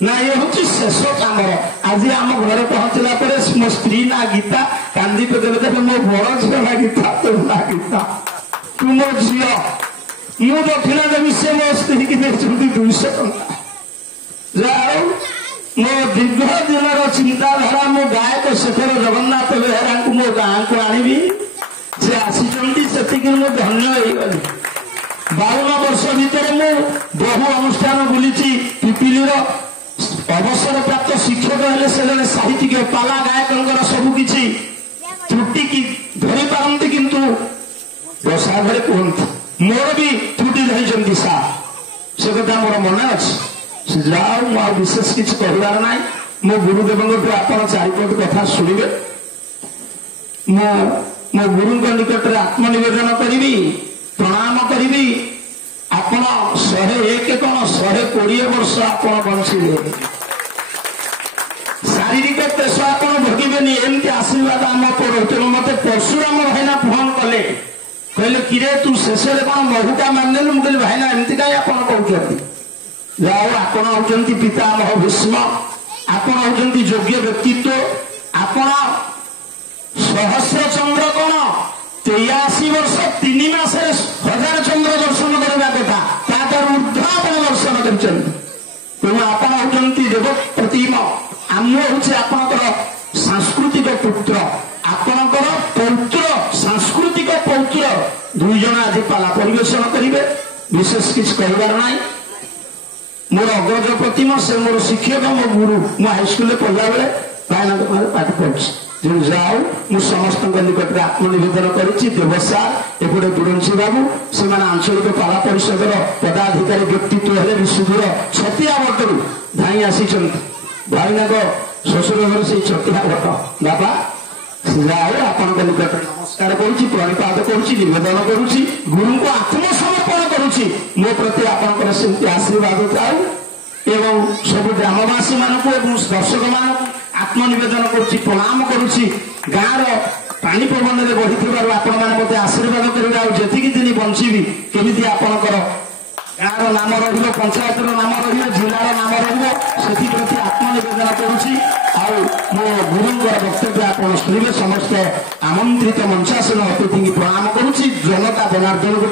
ନା ଇଏ ହଉଛି ଶେଷ କାମର। ଆଜି ଆମ ଘରେ ପହଞ୍ଚିଲା ପରେ ମୋ ସ୍ତ୍ରୀ ନା ଗୀତା କାନ୍ଦି ପକେଇଲେ କହିଲେ ମୋ ବଡ ଝିଅ ନା ଗୀତା ତୋ ନା ଗୀତା ତୁ ମୋ ଝିଅ ମୁଁ ଦକ୍ଷିଣା ଦେବି ସେ ମୋ ସ୍ତ୍ରୀ କି ଦେଇଛନ୍ତି 200 ଟଙ୍କା। ଯାହା ହଉ ମୋ ଦୀର୍ଘ ଦିନର ଚିନ୍ତାଧାରା ମୋ ଗାୟକ ଶେଖର ଜଗନ୍ନାଥ ବେହେରାଙ୍କୁ ମୋ ଗାଁକୁ ଆଣିବି ସେ ଆସିଛନ୍ତି ସେତିକି ମୁଁ ଧନ୍ୟ ହେଇଗଲି। 52 ବର୍ଷ ଭିତରେ ମୁଁ ବହୁ ଅନୁଷ୍ଠାନ ବୁଲିଛି। ପିପିଲିର ଅବସରପ୍ରାପ୍ତ ଶିକ୍ଷକ ହେଲେ ସେ ଜଣେ ସାହିତ୍ୟିକ ପାଲା ଗାୟକଙ୍କର ସବୁ କିଛି ତ୍ରୁଟି କି ଧରି ପାରନ୍ତି କିନ୍ତୁ ପ୍ରସାଦରେ କୁହନ୍ତି ମୋର ବି ତ୍ରୁଟି ଧରିଛନ୍ତି ସାର୍ ସେ କଥା ମୋର ମନେ ଅଛି। ସେ ଯାହା ମୁଁ ଆଉ ବିଶେଷ କିଛି କହିବାର ନାହିଁ। ମୋ ଗୁରୁଦେବଙ୍କଠୁ ଆପଣ 4 ପଦ କଥା ଶୁଣିବେ। ମୁଁ ମୋ ଗୁରୁଙ୍କ ନିକଟରେ ଆତ୍ମନିବେଦନ କରିବି ପ୍ରଣାମ କରିବି। ଆପଣ 101 କଣ 120 ବର୍ଷ ଆପଣ ବଞ୍ଚିବେ। ଶାରୀରିକ କ୍ଲେଶ ଆପଣ ଭୋଗିବେନି ଏମିତି ଆଶୀର୍ବାଦ ଆମ ପର। ତେଣୁ ମତେ ପରଶୁରାମ ଭାଇନା ଫୋନ କଲେ କହିଲେ କିରେ ତୁ ଶେଷରେ କଣ ମହୁଟା ମାରିଦେଲୁ। ମୁଁ କହିଲି ଭାଇନା ଏମିତି କାହିଁ ଆପଣ କହୁଛନ୍ତି। ଯାହା ହଉ ଆପଣ ହଉଛନ୍ତି ପିତାମହ ଭୀଷ୍ମ ଆପଣ ହଉଛନ୍ତି ଯୋଗ୍ୟ ବ୍ୟକ୍ତିତ୍ୱ। ଆପଣ ସହସ୍ର ଚନ୍ଦ୍ର କଣ 83 ବର୍ଷ 3 ମାସରେ 1000 ଚନ୍ଦ୍ର ଦର୍ଶନ କରିବା କଥା ତାଠାରୁ ଉର୍ଦ୍ଧ୍ୱ ଆପଣ ଦର୍ଶନ କରିଛନ୍ତି। ତେଣୁ ଆପଣ ହଉଛନ୍ତି ଦେବ ପ୍ରତିମ। ଆମେ ହଉଛି ଆପଣଙ୍କର ସାଂସ୍କୃତିକ ପୁତ୍ର ଆପଣଙ୍କର ପୌତ୍ର ସାଂସ୍କୃତିକ ପୌତ୍ର 2 ଜଣ ଆଜି ପାଲା ପରିବେଷଣ କରିବେ। ବିଶେଷ କିଛି କହିବାର ନାହିଁ। ମୋର ଅଗ୍ରଜ ପ୍ରତିମ ସେ ମୋର ଶିକ୍ଷକ ମୋ ଗୁରୁ। ମୁଁ ହାଇସ୍କୁଲରେ ପଢିଲା ବେଳେ ଭାଇନାଙ୍କ ଘରେ ପାଠ ପଢୁଛି। ତେଣୁ ଯାହା ହଉ ମୁଁ ସମସ୍ତଙ୍କ ନିକଟରେ ଆତ୍ମନିବେଦନ କରିଛି। ଦେବ ସାର୍ ଏପଟେ ବୁରଞ୍ଚି ବାବୁ ସେମାନେ ଆଞ୍ଚଳିକ ପାଲା ପରିଷଦର ପଦାଧିକାରୀ ବ୍ୟକ୍ତିତ୍ୱ ହେଲେ ବି ସୁଦୂର ଛତିଆ ବଟରୁ ଧାଇଁ ଆସିଛନ୍ତି। ଭାଇନାଙ୍କ ଶ୍ୱଶୁର ଘର ସେଇ ଛତିଆ ବଟ ବାପା ଯାହା ହଉ ଆପଣଙ୍କ ନିକଟରେ ନମସ୍କାର କରୁଛି ପ୍ରଣିପାତ କରୁଛି ନିବେଦନ କରୁଛି ଗୁରୁଙ୍କୁ ଆତ୍ମସମର୍ପଣ କରୁଛି। ମୋ ପ୍ରତି ଆପଣଙ୍କର ସେମିତି ଆଶୀର୍ବାଦ ଥାଉ ଏବଂ ସବୁ ଗ୍ରାମବାସୀ ମାନଙ୍କୁ ଏବଂ ଦର୍ଶକ ମାନଙ୍କୁ ଆତ୍ମନିବେଦନ କରୁଛି ପ୍ରଣାମ କରୁଛି। ଗାଁର ପାଣି ପବନରେ ବଢିଥିବାରୁ ଆପଣମାନେ ମୋତେ ଆଶୀର୍ବାଦ କରିବେ। ଆଉ ଯେତିକି ଦିନ ବଞ୍ଚିବି କେମିତି ଆପଣଙ୍କର ଗାଁର ନାମ ରହିବ ପଞ୍ଚାୟତର ନାମ ରହିବ ଜିଲ୍ଲାର ନାମ ରହିବ ସେଥିପ୍ରତି ଆତ୍ମନିବେଦନ କରୁଛି। ଆଉ ମୋ ଗୁରୁଙ୍କର ବକ୍ତବ୍ୟ ଆପଣ ଶୁଣିବେ। ସମସ୍ତ ଆମନ୍ତ୍ରିତ ମଞ୍ଚାସନ ଅତିଥିଙ୍କୁ ପ୍ରଣାମ କରୁଛି। ଜନତା ଜନାର୍ଦ୍ଦନକୁ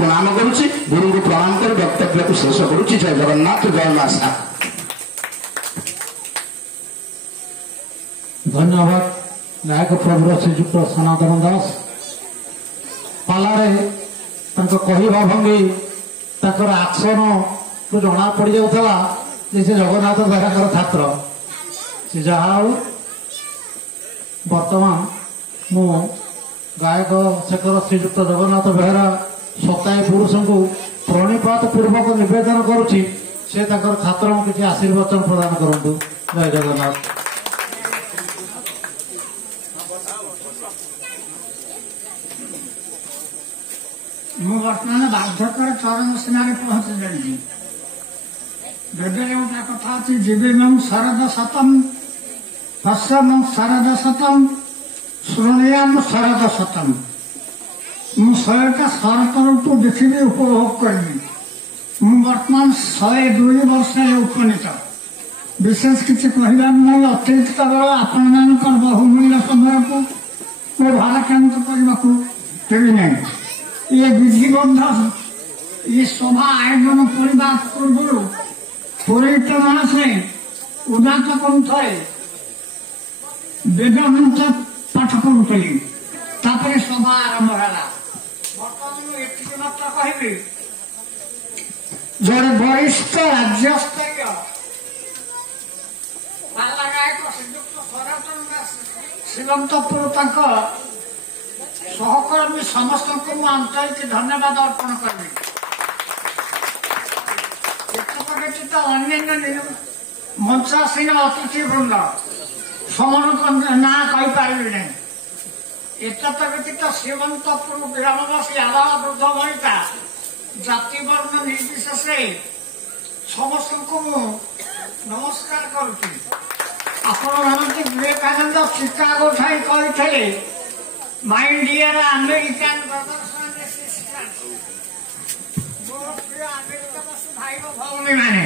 ପ୍ରଣାମ କରୁଛି। ଗୁରୁଙ୍କୁ ପ୍ରଣାମ କରି ବକ୍ତବ୍ୟକୁ ଶେଷ କରୁଛି। ଜୟ ଜଗନ୍ନାଥ ଜୟ ମା ଶାରଳା। ଧନ୍ୟବାଦ ଗାୟକ ପ୍ରଭୁର ଶ୍ରୀଯୁକ୍ତ ସନାତନ ଦାସ। ପାଲାରେ ତାଙ୍କ କହିବା ଭଙ୍ଗୀ ତାଙ୍କର ଆକ୍ସନରୁ ଜଣା ପଡ଼ିଯାଉଥିଲା ଯେ ସେ ଜଗନ୍ନାଥ ବେହେରାଙ୍କର ଛାତ୍ର। ସେ ଯାହା ହଉ ବର୍ତ୍ତମାନ ମୁଁ ଗାୟକ ଶେଖର ଶ୍ରୀଯୁକ୍ତ ଜଗନ୍ନାଥ ବେହେରା ଶତାୟୀ ପୁରୁଷଙ୍କୁ ପ୍ରଣିପାତ ପୂର୍ବକ ନିବେଦନ କରୁଛି ସେ ତାଙ୍କର ଛାତ୍ରଙ୍କୁ କିଛି ଆଶୀର୍ବାଦ ପ୍ରଦାନ କରନ୍ତୁ। ଜୟ ଜଗନ୍ନାଥ। ମୁଁ ବର୍ତ୍ତମାନ ବାର୍ଦ୍ଧକ୍ୟର ଚରମ ସୀମାରେ ପହଞ୍ଚି ଯାଇଛି। ବେଦରେ ଗୋଟେ କଥା ଅଛି ଜୀବିମଂ ଶରଦ ଶତମ ହସ୍ୟମଂ ଶରଦ ଶତମ ଶୃଣୁୟାମ ଶରଦ ଶତମ। ମୁଁ 100ଟା ଶରତ ଋତୁ ଦେଖିବି ଉପଭୋଗ କରିବି। ମୁଁ ବର୍ତ୍ତମାନ 102 ବର୍ଷରେ ଉପନୀତ। ବିଶେଷ କିଛି କହିବାର ନାହିଁ। ଅତିରିକ୍ତ ବେଳ ଆପଣମାନଙ୍କର ବହୁମୂଲ୍ୟ ସମୟକୁ ମୁଁ ଭାରାକ୍ରାନ୍ତ କରିବାକୁ ଦେବି ନାହିଁ। ये विधिबद्ध ये सभा आयोजन करने पूर्व पुरोहित महाशय उदात पंथरे वेद मंत्र पाठ करुली सभा आरंभ है। बर्तमान ये मात्र कहि जड़े वरिष्ठ राज्य स्तरीय पाला गायक श्रीयुक्त सनातन दास श्रीमंतपुर सहकर्मी समस्त को आंतरिक धन्यवाद अर्पण करी। व्यतीत अन्य मंचासीन अतिथि वृंद समस्त ना कहीपरि नहीं। एत व्यतीत श्रीमंतपुर ग्रामवासी आबाल वृद्ध वनिता जाति वर्ण निर्विशेष समस्त को नमस्कार करुच्ची। आपण भावती विवेकानंद चिकागो ठाई कही My dear American brothers and sisters, ଭଉଣୀମାନେ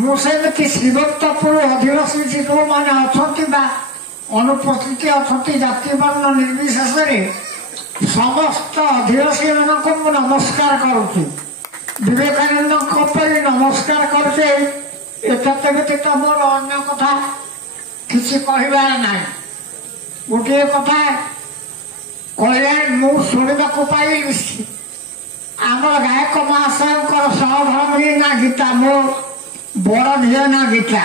ମୁଁ ସେମିତି ଶ୍ରୀବନ୍ତପୁର ଅଧିବାସୀ ଯେଉଁମାନେ ଅଛନ୍ତି ବା ଅନୁପସ୍ଥିତି ଅଛନ୍ତି ଜାତି ବର୍ଣ୍ଣ ନିର୍ବିଶେଷରେ ସମସ୍ତ ଅଧିବାସୀ ମାନଙ୍କୁ ମୁଁ ନମସ୍କାର କରୁଛି। ବିବେକାନନ୍ଦଙ୍କ ପରି ନମସ୍କାର କରୁଛି। ଏତଦ୍ ବ୍ୟତୀତ ମୋର ଅନ୍ୟ କଥା କିଛି କହିବାର ନାହିଁ। ଗୋଟିଏ କଥା କଲ୍ୟାଣ ମୁଁ ଶୁଣିବାକୁ ପାଇଲି ଆମର ଗାୟକ ମହାଶୟଙ୍କର ସହଧର୍ମିଣୀ ନା ଗୀତା, ମୋ ବଡ ଝିଅ ନା ଗୀତା,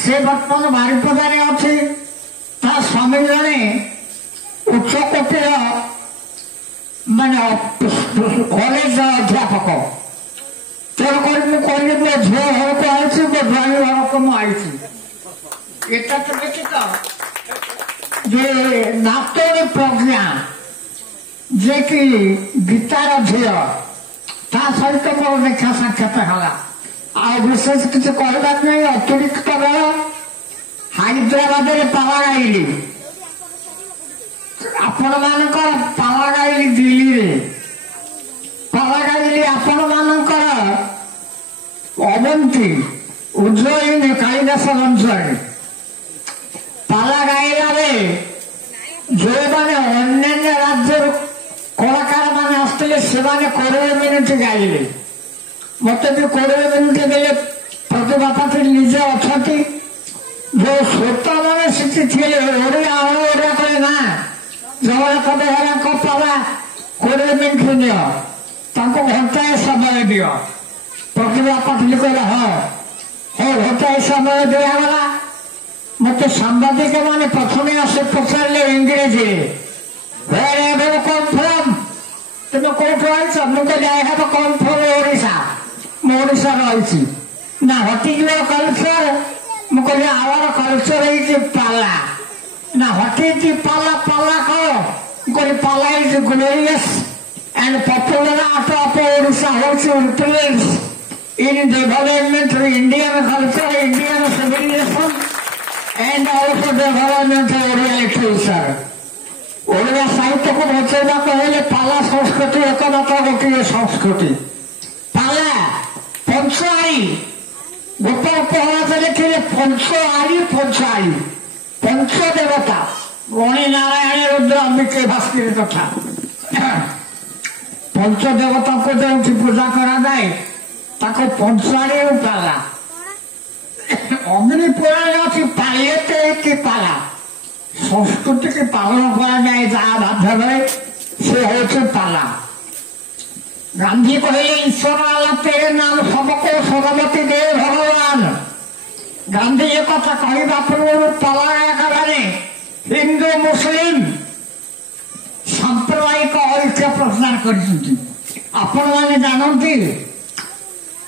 ସେ ବର୍ତ୍ତମାନ ବାରିପଦାରେ ଅଛି। ତା ସ୍ୱାମୀ ଜଣେ ଉଚ୍ଚ କୋଟିର ମାନେ କଲେଜ ଅଧ୍ୟାପକ। ତେଣୁକରି ମୁଁ କହିଲି ମୋ ଝିଅ ଘରକୁ ଆଇଛି, ମୋ ଜ୍ୱାଇଁ ଘରକୁ ମୁଁ ଆଇଛି। ଏଟା ତ ବ୍ୟତୀତ ଯେ ନାତୁଣୀ ପ୍ରଜ୍ଞା ଯିଏକି ଗୀତାର ଝିଅ, ତା ସହିତ ମୋର ଦେଖା ସାକ୍ଷାତ ହେଲା। ଆଉ ବିଶେଷ କିଛି କହିବାର ନାହିଁ। ଅତିରିକ୍ତ ବେଳ ହାଇଦ୍ରାବାଦରେ ପାଲା ଗାଇଲି, ଆପଣମାନଙ୍କର ପାଲା ଗାଇଲି, ଦିଲ୍ଲୀରେ ପାଲା ଗାଇଲି, ଆପଣମାନଙ୍କର ଅବନ୍ତୀ ଉଜ୍ଜୟିନୀ କାଳିଦାସ ମଞ୍ଚରେ ପାଲା ଗାଇଲାରେ ଯେଉଁମାନେ ଅନ୍ୟାନ୍ୟ ରାଜ୍ୟରୁ କଳାକାର ମାନେ ଆସିଥିଲେ ସେମାନେ 20 ମିନିଟ୍ ଗାଇଲେ। ମତେ ବି 20 ମିନିଟ୍ ଦେଲେ। ପ୍ରତିଭା ପାଟିଲ ନିଜେ ଅଛନ୍ତି, ଯୋଉ ଶ୍ରୋତା ମାନେ ସେଠି ଥିଲେ ଓଡ଼ିଆ ଅଣଓଡ଼ିଆ କଲେ ନା ଜଗନ୍ନାଥ ବେହେରାଙ୍କ ପାଲା 20 ମିନିଟ୍ ନିଅ, ତାଙ୍କୁ ଘଣ୍ଟାଏ ସମୟ ଦିଅ। ପ୍ରତିଭା ପାଟିଲ କହିଲେ ହଁ ଘଣ୍ଟାଏ ସମୟ ଦିଆଗଲା। ମତେ ସାମ୍ବାଦିକ ମାନେ ପ୍ରଥମେ ଆସି ପଚାରିଲେ ଇଂରେଜୀରେ, ତୁମେ କୋଉଠୁ ଆଇଛ? ମୁଁ କହିଲି I have come from Odisha, ମୁଁ ଓଡ଼ିଶାରେ ରହିଛି। ନା ହ୍ୱାଟ୍ ଇଜ୍ ୟୁଅର୍ କଲଚର? ମୁଁ କହିଲି ଆୱାର କଲଚର ହେଇଛି ପାଲା। ନା ହ୍ୱାଟ୍ ଇଜ୍ ପାଲା? ପାଲା କଣ? ମୁଁ କହିଲି Pala is glorious and popular art of Odisha ହଉଛି influence in development Indian culture, Indian civilization and also development of Oriya literature. Odia ସାହିତ୍ୟକୁ ବଞ୍ଚେଇବାକୁ ହେଲେ ପାଲା ସଂସ୍କୃତି ଏକମାତ୍ର ଗୋଟିଏ ସଂସ୍କୃତି। ପାଲା ପଞ୍ଚଆଳି ଗୋପାଳ ପ୍ରହ୍ଲାଦ ଲେଖିଲେ ପଞ୍ଚଆଳି ପଞ୍ଚଦେବତା ଗଣି ନାରାୟଣ ରୁଦ୍ର ଅମ୍ବିକେ ଭାସ୍କରୀ କଥା। ପଞ୍ଚଦେବତାଙ୍କୁ ଯେଉଁଠି ପୂଜା କରାଯାଏ ତାକୁ ପଞ୍ଚଆଳିରୁ ପାଲା। ଅଗ୍ନି ପୁରାଣ ଅଛି ପାଳିଏତେ କି ପାଲା, ସଂସ୍କୃତି କି ପାଳନ କରାଯାଏ ଯାହା ମାଧ୍ୟମରେ ସେ ହେଉଛି ପାଲା। ଗାନ୍ଧୀ କହିଲେ ଈଶ୍ୱର ଆଲା ତେରେ ନାମ ସବକୁ ସରବତୀ ଦେ ଭଗବାନ। ଗାନ୍ଧୀ ଏ କଥା କହିବା ପୂର୍ବରୁ ପାଲା ଗାୟକମାନେ ହିନ୍ଦୁ ମୁସଲିମ ସାମ୍ପ୍ରଦାୟିକ ଐକ୍ୟ ପ୍ରଚାର କରିଛନ୍ତି। ଆପଣମାନେ ଜାଣନ୍ତି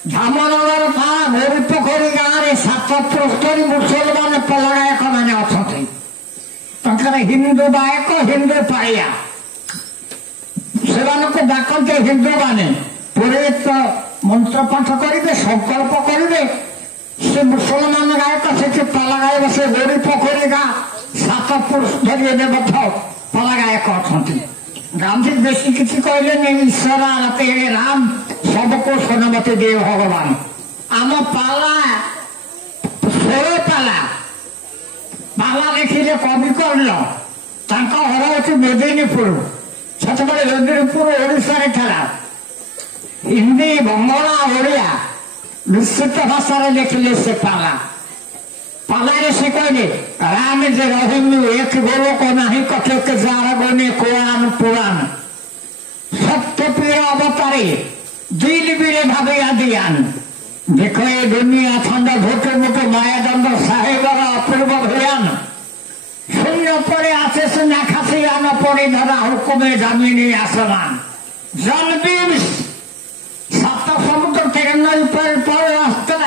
ଧାମନଗର ଥାନା ଗୋରି ପୋଖରୀ ଗାଁରେ 7 ମୁସଲମାନ ପାଲା ଗାୟକ ମାନେ ଅଛନ୍ତି। ତାଙ୍କର ହିନ୍ଦୁ ଗାୟକ, ହିନ୍ଦୁ ପାଳିଆ, ସେମାନଙ୍କୁ ଡାକନ୍ତି ହିନ୍ଦୁ ମାନେ। ପୁରୋହିତ ମନ୍ତ୍ର ପାଠ କରିବେ, ସଂକଳ୍ପ କରିବେ। ସେ ମୁସଲମାନ ଗାୟକ ସେଠି ପାଲା ଗାଇବ। ସେ ଗୋରି ପୋଖରୀ ଗାଁ 7 ଏବେ ମଧ୍ୟ ପାଲା ଗାୟକ ଅଛନ୍ତି। ଗାନ୍ଧୀ ବେଶୀ କିଛି କହିଲେନି, ଈଶ୍ୱର ତେରେ ରାମ ସବକୁ ସନମତି ଦେ ଭଗବାନ। ଆମ ପାଲା 16 ପାଲା ଲେଖିଲେ କବି କର୍ଣ୍ଣ, ତାଙ୍କ ଘର ହଉଛି ମେଦିନୀପୁର। ସେତେବେଳେ ମେଦିନୀପୁର ଓଡ଼ିଶାରେ ଥିଲା। ହିନ୍ଦୀ, ବଙ୍ଗଳା, ଓଡ଼ିଆ ମିଶ୍ରିତ ଭାଷାରେ ଲେଖିଲେ ସେ ପାଲା। ପାଲାରେ ସେ କହିଲେ ରାମ ଯେ ରହିମୁ ଏକ ଗୋଲକ ନାହିଁ କଟକ ଯାର ଗନେ କୋରାନ ପୁରାଣ ସତ୍ୟ ପ୍ରିୟ ଅବତାରେ দিল বিরে ভাবে আদিয়ান দেখো এ দুনিয়া ঠান্ডা ভোটে মোটে মায়াদণ্ড সাহেবরা অপূর্ব ভয়ান শূন্য পরে আছে সুনা খাসি আনা পরে ধরা হুকুমে জামিনে আসমান জলবিম 7 সমুদ্র থেকে নই পরে রাস্তা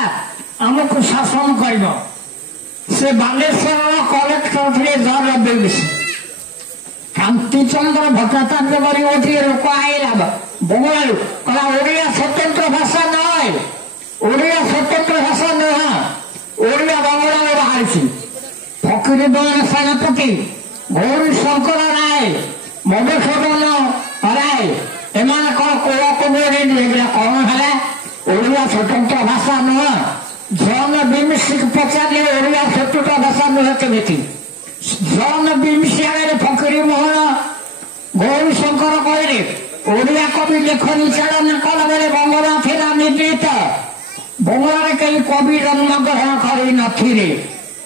আমাকে শাসন করিব সে বালেশ্বর কলেক্টর ଥିଲେ জলবিম কান্তিচন্দ্র ভট্টাচার্য বলি ওঠি লোক আইলা বঙ্গালু কলা ওড়িয়া স্বতন্ত্র ভাষা নয় ওড়িয়া স্বতন্ত্র ভাষা নয় ওড়িয়া বাংলায় বাহারিছি ফকিরুদ্দিন সেনাপতি গৌরী শঙ্কর রায় মধুসূদন রায় এমানଙ୍କର କୋଳ ଓଡ଼ିଆ ସ୍ୱତନ୍ତ୍ର ଭାଷା ନୁହଁ। ଜନ ବିମିଶିକି ପଚାରିଲେ ଓଡ଼ିଆ ସ୍ୱତନ୍ତ୍ର ଭାଷା ନୁହେଁ କେମିତି? ଜନ ବିମିଶି ଆଗରେ ଫକୀର ମୋହନ ଗୌରୀଶଙ୍କର କହିଲେ ଓଡ଼ିଆ କବି ଲେଖନୀ ଚାଳନା କଲାବେଳେ ବଙ୍ଗଳା ଥିଲା ନିଦ୍ରିତ। ବଙ୍ଗଳାରେ କେହି କବି ଜନ୍ମଗ୍ରହଣ କରିନଥିଲେ।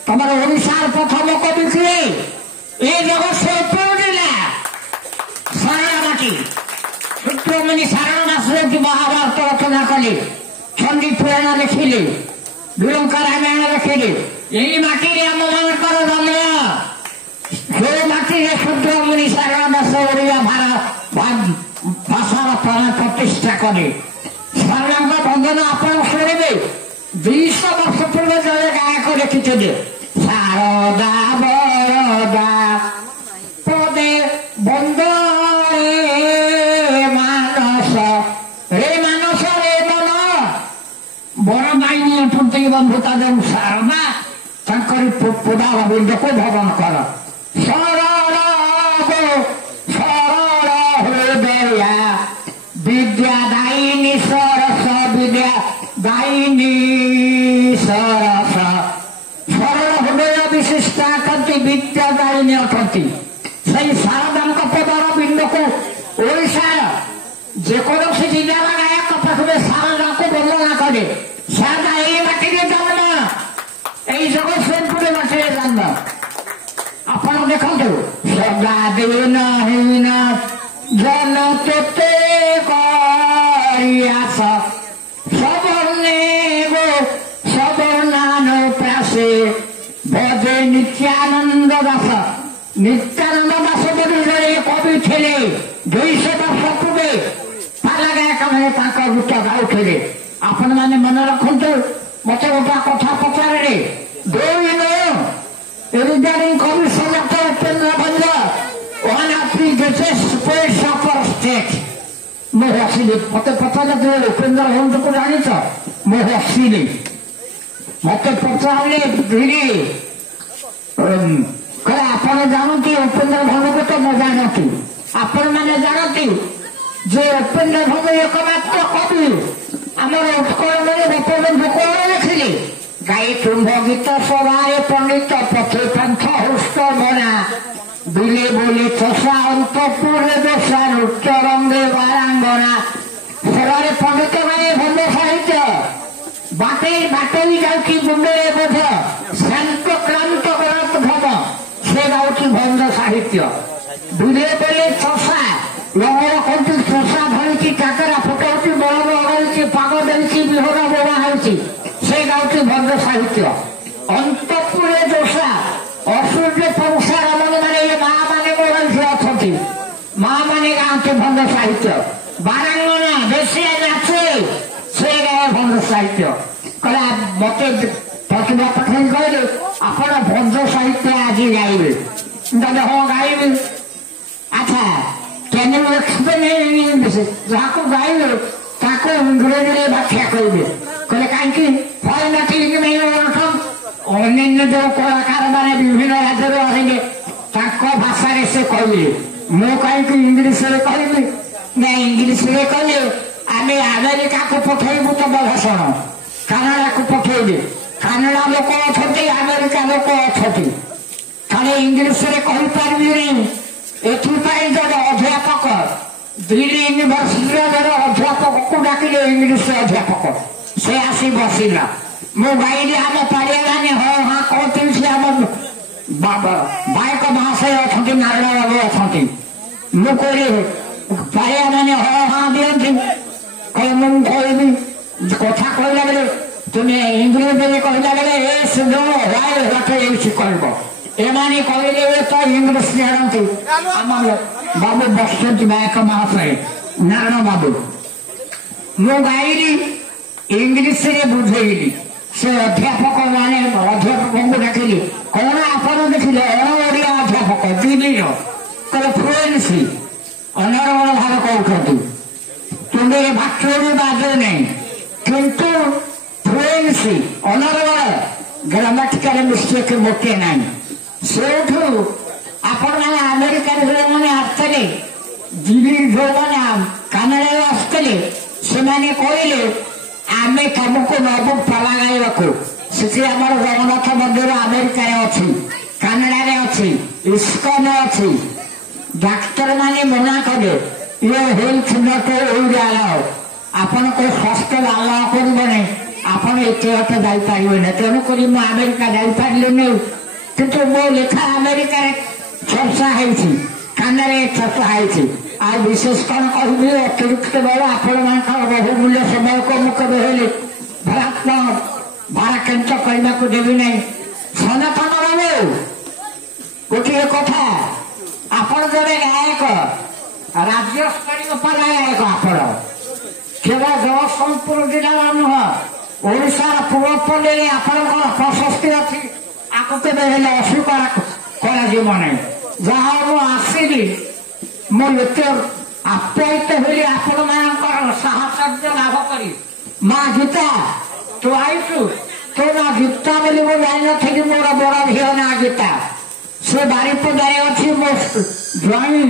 ତମର ଓଡ଼ିଶାର ପ୍ରଥମ କବି କିଏ? ଏ ଜଗତସିଂହପୁର ଜିଲ୍ଲା ସାରଳା ମାଟି। ସୂତ୍ରମଣି ସାରଳା ଦାସ ମହାଭାରତ ରଚନା କଲେ, ଚଣ୍ଡୀ ପୁରାଣ ଲେଖିଲେ, ବିଳଙ୍କା ରାମାୟଣ ଲେଖିଲେ। ଏଇ ମାଟିରେ ଆମ ମାନଙ୍କର ଜନ୍ମ। ଯୋଉ ମାଟିରେ ସୂତ୍ରମଣି ସାରଳା ଦାସ ଓଡ଼ିଆ ଭାଷାର ପ୍ରାଣ ପ୍ରତିଷ୍ଠା କଲେ। ସାରଳାଙ୍କ ବନ୍ଦନ ଆପଣ ଶୁଣିବେ। 200 ବର୍ଷ ପୂର୍ବେ ଜଣେ ଗାୟକ ଲେଖିଥିଲେ, ଶାରଦା ବରଦା ପଦେ ବନ୍ଦରେ ମାନସ ରେ ମାନସ ରେ ମନ ବରଦାଇନୀ ଅଟନ୍ତି ବନ୍ଧୁତା ଯେଉଁ ଶାରଦା ତାଙ୍କରି ପୋଦାର ବିନ୍ଦୁକୁ ଭବନ କର। ସରଳ ହୃଦୟା ବିଦ୍ୟା ଦାଇନୀ ସରସ ବିଦ୍ୟା ଦାଇନୀ ସରସ ସରଳ ହୃଦୟ ବିଶିଷ୍ଟ ଅଟନ୍ତି ବିଦ୍ୟା ଦାଇନୀ ଅଟନ୍ତି। ସେଇ ଶାରଦାଙ୍କ ପଦର ବିନ୍ଦୁକୁ ଓଡ଼ିଶାର ଯେକୌଣସି ଜିଲ୍ଲାର ଗାୟକ ପାଖରେ ଶାରଦାଙ୍କୁ ବର୍ଣ୍ଣନା କରେ। ଶାରଦା ଏଇ ମାଟିରେ ଜନ୍ମ, ଏଇ ଜଗତସିଂହପୁର ମାଟିରେ ଜନ୍ମ। ଆପଣ ଦେଖନ୍ତୁ, ସଦା ଦିନ ହୀନ ଜନ ତୋତେ କରିଆସ ସବର୍ଣ୍ଣେ ଗো ସବର୍ଣ୍ଣାନ ପ୍ରାସେ ଭଜେ ନିତ୍ୟାନନ୍ଦ ଦାସ। ନିତ୍ୟାନନ୍ଦ ଦାସ ବୋଲି ଜଣେ କବି ଥିଲେ। 200 ବର୍ଷ ପୂର୍ବେ ପାଲା ଗାୟକମାନେ ତାଙ୍କ ଗୀତ ଗାଉଥିଲେ। ଆପଣମାନେ ମନେ ରଖନ୍ତୁ। ମତେ ଗୋଟେ କଥା ପଚାରିଲେ, regarding Commission of Upendra Bhanja, one of the greatest poets of our state. ମୁଁ ହସିଲି। ମତେ ପଚାରିଲେ ଉପେନ୍ଦ୍ର ଭଞ୍ଜକୁ ଜାଣିଛ? ମୁଁ ହସିଲି। ମତେ ପଚାରିଲେ କହିଲେ ଆପଣ ଜାଣନ୍ତି ଉପେନ୍ଦ୍ର ଭଞ୍ଜକୁ? ତ ମୁଁ ଜାଣନ୍ତି। ଆପଣମାନେ ଜାଣନ୍ତି ଯେ ଉପେନ୍ଦ୍ର ଭଞ୍ଜ ଏକମାତ୍ର କବି ଆମର ଉତ୍କଳରେ ଗୋପବନ୍ଧୁ କଣ ଲେଖିଲେ? ଗାଈ ତୁମ୍ଭ ଗୀତ ସଭାରେ ପଣ୍ଡିତ ପଥେ ପନ୍ଥ ହୃଷ୍ଟ ମନା ବିଲେ ବୋଲି ଚଷା ଅନ୍ତପୁରରେ ଦୋଷା ନୃତ୍ୟ ରଙ୍ଗେ ବାରାଙ୍ଗନା। ସେବାରେ ପଣ୍ଡିତ ଗାଏ ଭଲ ସାହିତ୍ୟ, ବାଟେଇ ଯାଉଛି ମୁଣ୍ଡରେ ବୋଝ, ଶାନ୍ତ କ୍ରାନ୍ତ ଗଳାତ ଭବ, ସେ ଗାଉଛି ଭଞ୍ଜ ସାହିତ୍ୟ। ବିଲେ ବୋଲି ଚଷା ଲଙ୍ଗଳ କରୁଛି, ଚଷା ଧରିଛି, କାକରା ଫୁଟାଉଛି, ବଳଦ ଅଗାଉଛି, ପାଗ ଦେଉଛି, ବିହରା ବୋବା ହେଉଛି, ସେ ଗାଉଛି ଭଞ୍ଜ ସାହିତ୍ୟ। ଅନ୍ତପୁରରେ ଦୋଷା ଅସୂର୍ଯ୍ୟ ପରୁଷା ରମଣୀ ମାନେ ମା ମାନେ ବୋଲାଇଛି ଅଛନ୍ତି, ମା ମାନେ ଗାଆନ୍ତି ଭଞ୍ଜ ସାହିତ୍ୟ। ବାରାଙ୍ଗନା ବେଶିଆ ନାଚେ, ସେ ଗାଏ ଭଞ୍ଜ ସାହିତ୍ୟ। କହିଲା ମତେ ପ୍ରତିଭା ପଠେଇ କହିଲେ ଆପଣ ଭଞ୍ଜ ସାହିତ୍ୟ ଆଜି ଗାଇବେ। ହଁ ଗାଇବି। ଆଚ୍ଛା can you explain in English? ଯାହାକୁ ଗାଇବେ ତାକୁ ଇଂରେଜୀରେ ବ୍ୟାଖ୍ୟା କରିବେ। କହିଲେ କାହିଁକି? ଅନ୍ୟାନ୍ୟ ଯୋଉ କଳାକାର ମାନେ ବିଭିନ୍ନ ରାଜ୍ୟରୁ ଆସିଲେ ତାଙ୍କ ଭାଷାରେ ସେ କହିଲେ, ମୁଁ କାହିଁକି ଇଂଲିଶରେ କହିବି? ନା ଇଂଲିଶରେ କହିଲେ ଆମେ ଆମେରିକାକୁ ପଠେଇବୁ ତମ ଭାଷଣ, କାନାଡାକୁ ପଠେଇବେ। କାନାଡା ଲୋକ ଅଛନ୍ତି, ଆମେରିକା ଲୋକ ଅଛନ୍ତି, ଖାଲି ଇଂଲିଶରେ କହିପାରିବିନି। ଏଥିପାଇଁ ଜଣେ ଅଧ୍ୟାପକ ଦିଲ୍ଲୀ ୟୁନିଭର୍ସିଟିର ଜଣେ ଅଧ୍ୟାପକକୁ ଡାକିଲେ, ଇଂଲିଶ ଅଧ୍ୟାପକ। ସେ ଆସି ବସିଲା। ମୁଁ ଗାଇଲି ଆମ ପାଳିଆ ମାନେ ହଁ ହଁ କହୁଥିଲି। ସେ ଆମ ବାୟକ ମହାଶୟ ଅଛନ୍ତି, ନାରାୟଣ ବାବୁ ଅଛନ୍ତି। ମୁଁ କହିଲି ପାଳିଆ ମାନେ ହଁ ହଁ ଦିଅନ୍ତି। କହିଲେ ମୁଁ କହିବି। କଥା କହିଲା ବେଳେ ତୁମେ ଇଂରେଜୀରେ କହିଲା ବେଳେ କହିବ। ଏମାନେ କହିଲେ ତ ଇଂଲିଶ ଜାଣନ୍ତି। ଆମ ବାବୁ ବସିଛନ୍ତି ବାୟକ ମହାଶୟ ନାରାୟଣ ବାବୁ। ମୁଁ ଗାଇଲି, ଇଂଲିଶରେ ବୁଝେଇଲି। ସେ ଅଧ୍ୟାପକ ମାନେ ଅଧ୍ୟାପକଙ୍କୁ ଡାକିଲି, କଣ ଆପଣ ଦେଖିଲେ? ଅଣ ଓଡ଼ିଆ ଅଧ୍ୟାପକ ଦିଲ୍ଲୀର। କହିଲେ ଫ୍ଲୁଏନ୍ସି, ଅନର୍ଗଳ ଭାବେ କହୁଛନ୍ତି, ତୁଣ୍ଡରେ ଭାତୁଡ଼ି ବାଜୁ ନାହିଁ, କିନ୍ତୁ ଫ୍ଲୁଏନ୍ସି ଅନର୍ଗଳ, ଗ୍ରାମାଟିକାଲ ମିଷ୍ଟେକ୍ ମୋଟେ ନାହିଁ। ସେଇଠୁ ଆପଣମାନେ ଆମେରିକାରେ ଯେଉଁମାନେ ଆସିଥିଲେ, ଦିଲ୍ଲୀ ଯେଉଁମାନେ କାନାଡାରୁ ଆସିଥିଲେ, ସେମାନେ କହିଲେ ଆମେ ତମକୁ ନବୁ ପାଲା ଗାଇବାକୁ। ସେଠି ଆମର ଜଗନ୍ନାଥ ମନ୍ଦିର ଆମେରିକାରେ ଅଛି, କାନାଡାରେ ଅଛି, ଇସ୍କନ ଅଛି। ଡାକ୍ତର ମାନେ ମନା କଲେ ଇଏ ହେଲ୍ଥ ନଟ୍ ଉଇଲ୍ ଆଲାଉ, ଆପଣଙ୍କ ସ୍ୱାସ୍ଥ୍ୟ ଆଲାଉ କରିବନି, ଆପଣ ଏତେ ବାଟ ଯାଇପାରିବେନି। ତେଣୁକରି ମୁଁ ଆମେରିକା ଯାଇପାରିଲିନି, କିନ୍ତୁ ମୋ ଲେଖା ଆମେରିକାରେ ଚର୍ଚ୍ଚା ହେଇଛି, କାନାଡାରେ ଚର୍ଚ୍ଚା ହେଇଛି। ଆଉ ବିଶେଷ କଣ କହିବି, ଅତିରିକ୍ତ ବେଳ ଆପଣମାନଙ୍କର ବହୁମୂଲ୍ୟ ସମୟକୁ ମୁଁ କେବେ ହେଲେ ଭାରାକ୍ରାନ୍ତ କରିବାକୁ ଦେବି ନାହିଁ। ସନାତନ ବାବୁ ଗୋଟିଏ କଥା, ଆପଣ ଜଣେ ଗାୟକ, ରାଜ୍ୟସ୍ତରୀୟ ପାଲା ଗାୟକ। ଆପଣ କେବଳ ଜଗତସିଂହପୁର ଜିଲ୍ଲାର ନୁହଁ, ଓଡ଼ିଶାର ପୂର୍ବପଲ୍ଲୀରେ ଆପଣଙ୍କର ପ୍ରଶସ୍ତି ଅଛି, ଆକୁ କେବେ ହେଲେ ଅସ୍ୱୀକାର କରାଯିବ ନାହିଁ। ଯାହା ମୁଁ ଆସିଲି, ମୁଁ ଏତେ ଆପ୍ୟାୟିତ ହେଲି ଆପଣମାନଙ୍କର ସାହଚର୍ଯ୍ୟ ଲାଭ କରି। ମା ଗୀତା ତୁ ଆଇଛୁ, ତୋ ନା ଗୀତା ବୋଲି ମୁଁ ଜାଣିନଥିଲି। ମୋର ବଡ଼ ଝିଅ ନା ଗୀତା, ସେ ବାରିପଦାରେ ଅଛି। ମୋ ଜ୍ୱାଇଁ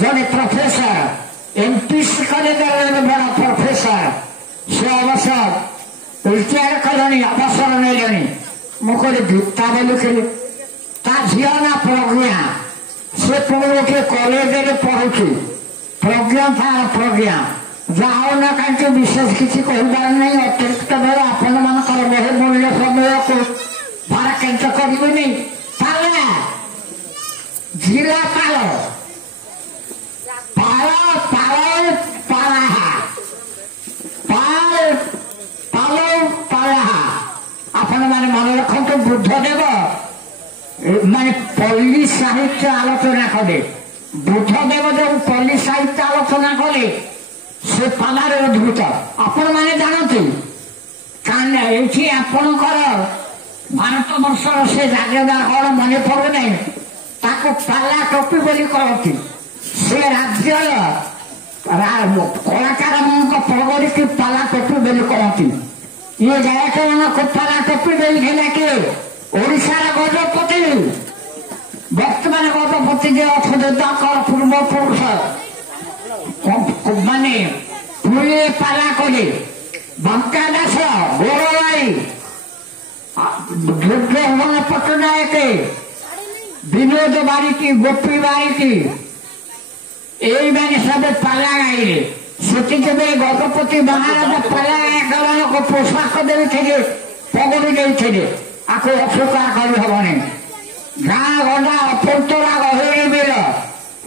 ଜଣେ ପ୍ରଫେସର, ଏମପିସି କଲେଜରେ ବଡ଼ ପ୍ରଫେସର। ସେ ଅବଶ୍ୟ ରିଟାୟାର୍ଡ କଲେଣି, ଅବସର ନେଲେଣି। ମୁଁ କହିଲି ଗୀତା ବୋଲିକିରି, ତା ଝିଅ ନା ପ୍ରଜ୍ଞା, ସେ ପୁଣି ଗୋଟିଏ କଲେଜରେ ପଢୁଛି। ପ୍ରଜ୍ଞା ତାର ପ୍ରଜ୍ଞା। ଯାହା ହଉ ନା କାହିଁକି ବିଶେଷ କିଛି କହିବାର ନାହିଁ। ଅତିରିକ୍ତ ବେଳେ ଆପଣମାନଙ୍କର ବହୁମୂଲ୍ୟ ସମୟକୁ ଭାରାକ୍ରାନ୍ତ କରିବେନି। ପାଲା ଜିଲ୍ଲା ପାଳ ପାଳ ପାଳ ପାଳାହା ପାଳ ପାଳ ପାଳାହା। ଆପଣମାନେ ମନେ ରଖନ୍ତୁ, ବୁଦ୍ଧଦେବ ମାନେ ପଲ୍ଲୀ ସାହିତ୍ୟ ଆଲୋଚନା କଲେ। ବୁଦ୍ଧଦେବ ଯେଉଁ ପଲ୍ଲୀ ସାହିତ୍ୟ ଆଲୋଚନା କଲେ, ସେ ପାଲାରେ ଉଦ୍ଭୂତ। ଆପଣମାନେ ଜାଣନ୍ତି, କାରଣ ଏଇଠି ଆପଣଙ୍କର ଭାରତ ବର୍ଷର ସେ ଜାଗା କଣ ମନେ ପଡୁନାହିଁ, ତାକୁ ପାଲା ଟୋପି ବୋଲି କହନ୍ତି। ସେ ରାଜ୍ୟର କଳାକାରମାନଙ୍କ ପଗଡ଼ିକି ପାଲା ଟୋପି ବୋଲି କହନ୍ତି। ଇଏ ଗାୟକମାନଙ୍କୁ ପାଲା ଟୋପି ଦେଇଥିଲା କିଏ? ଓଡ଼ିଶାର ଗଜପତି। ବର୍ତ୍ତମାନ ଗଜପତି ଯେ ଅଛନ୍ତି ତାଙ୍କର ପୂର୍ବପୁରୁଷ ମାନେ ପୁରୀରେ ପାଲା କଲେ। ବାଙ୍କା ଦାସ, ଗୋରବାଇ, ଦୁର୍ଗମୋହନ ପଟ୍ଟନାୟକ, ବିନୋଦ ବାରିକି, ଗୋପୀ ବାରିକି, এইମାନେ ସବୁ ପାଲା ଗାଇଲେ। ସେତିକିବେଳେ ଗଜପତି ମହାରାଜ ପାଲା ଗାୟକମାନଙ୍କୁ ପୋଷାକ ଦେଇଥିଲେ, ପଗଡ଼ି ଦେଇଥିଲେ। ଆକୁ ଅସ୍ୱୀକାର କରିହେବନି। ଗାଁ ଗଣ୍ଡା ଅପନ୍ତରା ଗହିରୀ ବିଲ,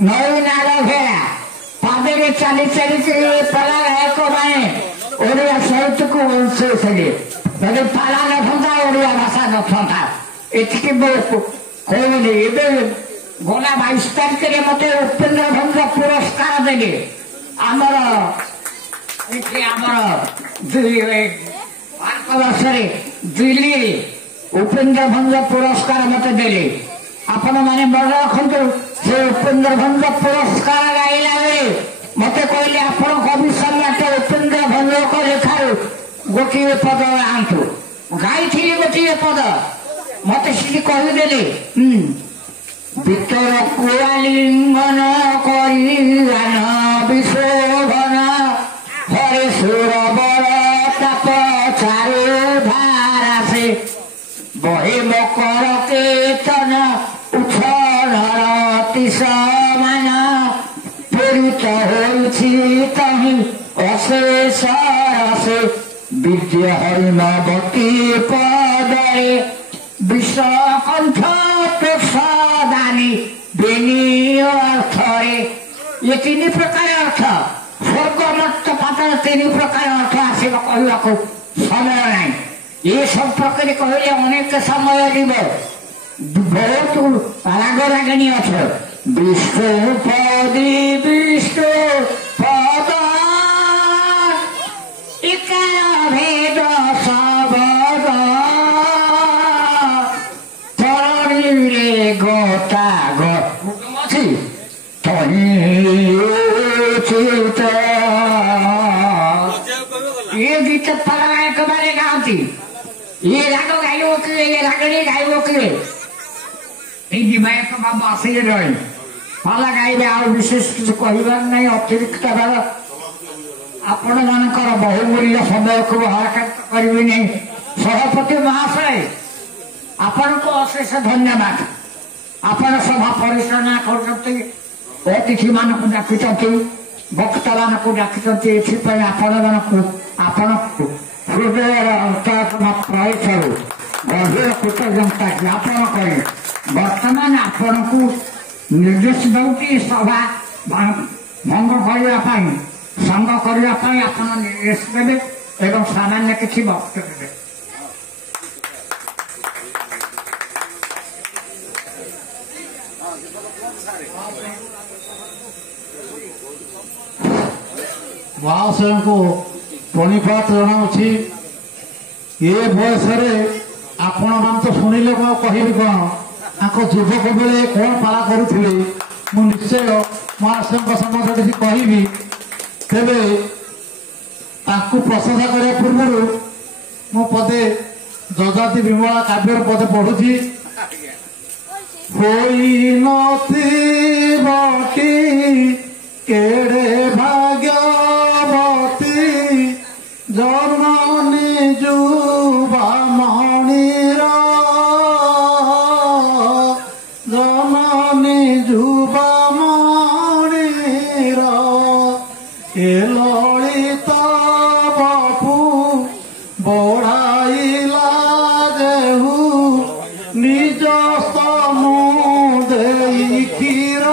ନଈ ନାଳ ଘେରା, ପାଦରେ ଚାଲି ଚାଲିକି ପାଲା ଗାୟକମାନେ ଓଡ଼ିଆ ସାହିତ୍ୟକୁ ବଞ୍ଚେଇଥିଲେ। ଯଦି ପାଲା ନଥାନ୍ତା, ଓଡ଼ିଆ ଭାଷା ନଥାନ୍ତା। ଏତିକି ମୁଁ କହିଲି। ଏବେ ଗଲା 22 ତାରିଖରେ ମତେ ଉପେନ୍ଦ୍ର ଭଞ୍ଜ ପୁରସ୍କାର ଦେଲେ। ଆମର ଏଠି ଆମର ଭାରତ ବର୍ଷରେ ଦିଲ୍ଲୀରେ ଉପେନ୍ଦ୍ର ଭଞ୍ଜ ପୁରସ୍କାର ମତେ ଦେଲେ। ଆପଣମାନେ ମନେ ରଖନ୍ତୁ, ସେ ଉପେନ୍ଦ୍ର ଭଞ୍ଜ ପୁରସ୍କାର ଗାଇଲା ବେଳେ ମତେ କହିଲେ ଆପଣ କବି ସମ୍ରାଟ ଉପେନ୍ଦ୍ର ଭଞ୍ଜଙ୍କ ଲେଖାରୁ ଗୋଟିଏ ପଦ ଗାଆନ୍ତୁ। ଗାଇଥିଲି ଗୋଟିଏ ପଦ, ମତେ ସେଠି କହିଦେଲେ ଭିତର କୁଆଲିଙ୍ଗନ କରିବାନ ବିଶୋଭନ ହରେ ସୁର ବଳ ତାପ ଚାରୁ ଧାରାସେ ବହି ମକର କୀର୍ତ୍ତନ ଉଚ୍ଛଳର ସମାନ ପୀଡ଼ିତ ହୋଇଛି ତହିଁ ଅଶେଷ ରସେ ବିଦ୍ୟ ହରିମବତୀ ପଦରେ ବିଷକଣ୍ଠ ପ୍ରସାଦାନୀ ବେନି ଅର୍ଥରେ। ये 3 प्रकार अर्थ, स्वर्ग मत्त पाताल 3 प्रकार अर्थ आसिब कहवाक समय ना। ये सब प्रकार कहले अनेक समय जीव। बहुत राग रागिणी अछ। विष्णु पदी विष्णु पद इकार भेद सबद तरी रे गोता गो ये गीत परायक बारे गाती। ये राग गाइबो किए, ये रागणी गाइबो किए, गायक बाबू आसिले रही पाला गाइबे। आ विशेष किसी कहबार नहीं, अतिरिक्त आपण मानकर बहुमूल्य समय को हरकत करें सभापति महाशय आपण को अशेष धन्यवाद। आपण सभा परिचालना कर अतिथि मान डाकी वक्ता मान डाकी आपण हृदय प्रायठार गभीर कृतज्ञता ज्ञापन कर बर्तमान आपण को निर्देश दौटी सभा भंग करने संग करने आप निर्देश देवे एवं सामान्य किसी वक्तव्य देवे। महाशय को प्रणिपात जनाऊँगी ये बयस आपण मान तो शुणिले मैं कहबी कौन युवक बेले कौन पाला करुले मु निश्चय महाशय सम्बन्ध किसी कहबी तेरे प्रशंसा करने पूर्व मु पदे जजाति विमला काव्यर पदे पढ़ुची होई नथी केड़े भाग्यवती जननी जुबा मणिर जननी जुबा मणिर ए ललित बापू बढ़ाइला जेहू निज स्तनु देई क्षीर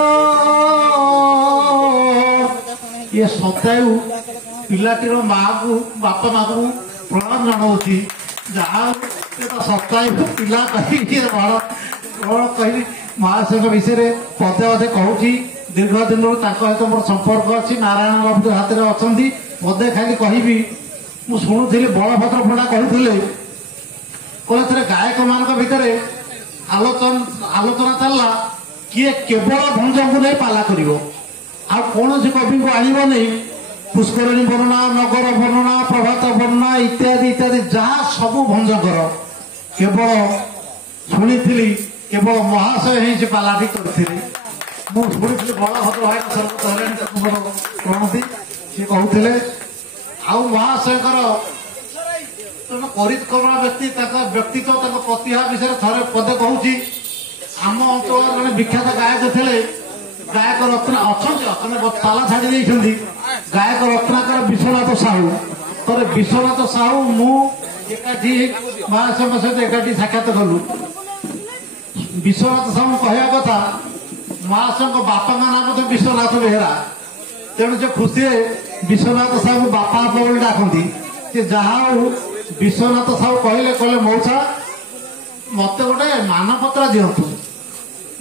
ये सतायु पिलाटीर माँ को बापा माँ को प्रणाम जनाऊँगी जहाँ सतायु पिला कही बड़ कही महाशय विषय पदे अधे कहूँ दीर्घ दिन सहित मोर संपर्क अच्छी नारायण बाबू हाथ में अच्छा पदे खाली कहबी मु शुणुली बलभद्र पड़ा कहते कहते गायक मान भितर आलोचना चलला किए केवल भंज को नहीं पाला कर कौन कवि को आनब नहीं पुष्करणी वर्णना नगर वर्णना प्रभात वर्णना इत्यादि इत्यादि जहाँ सब भंजकर केवल शुणी केवल महाशय ही से पालाटी करते मुझे बलभद्र भाई प्रणति सी कहते महाशयकर परिक्रमा व्यक्ति व्यक्तित्व प्रतिभा विषय थे पदे कहूँ आम अंचल जड़े विख्यात गायक थे गायक रत्ना अच्छा ताला छाड़ी गायक रत्नाकर विश्वनाथ साहू थे विश्वनाथ साहू मुझे महाशय सहित एकाठी साक्षात कलु विश्वनाथ साहू कहवा कथा महाशय बापा नाम तो विश्वनाथ बेहरा तेणु से खुशी विश्वनाथ साहू बापा बोली डाकती जहाँ विश्वनाथ साहू कहले मौसा मत गोटे मानपत्र दिंतु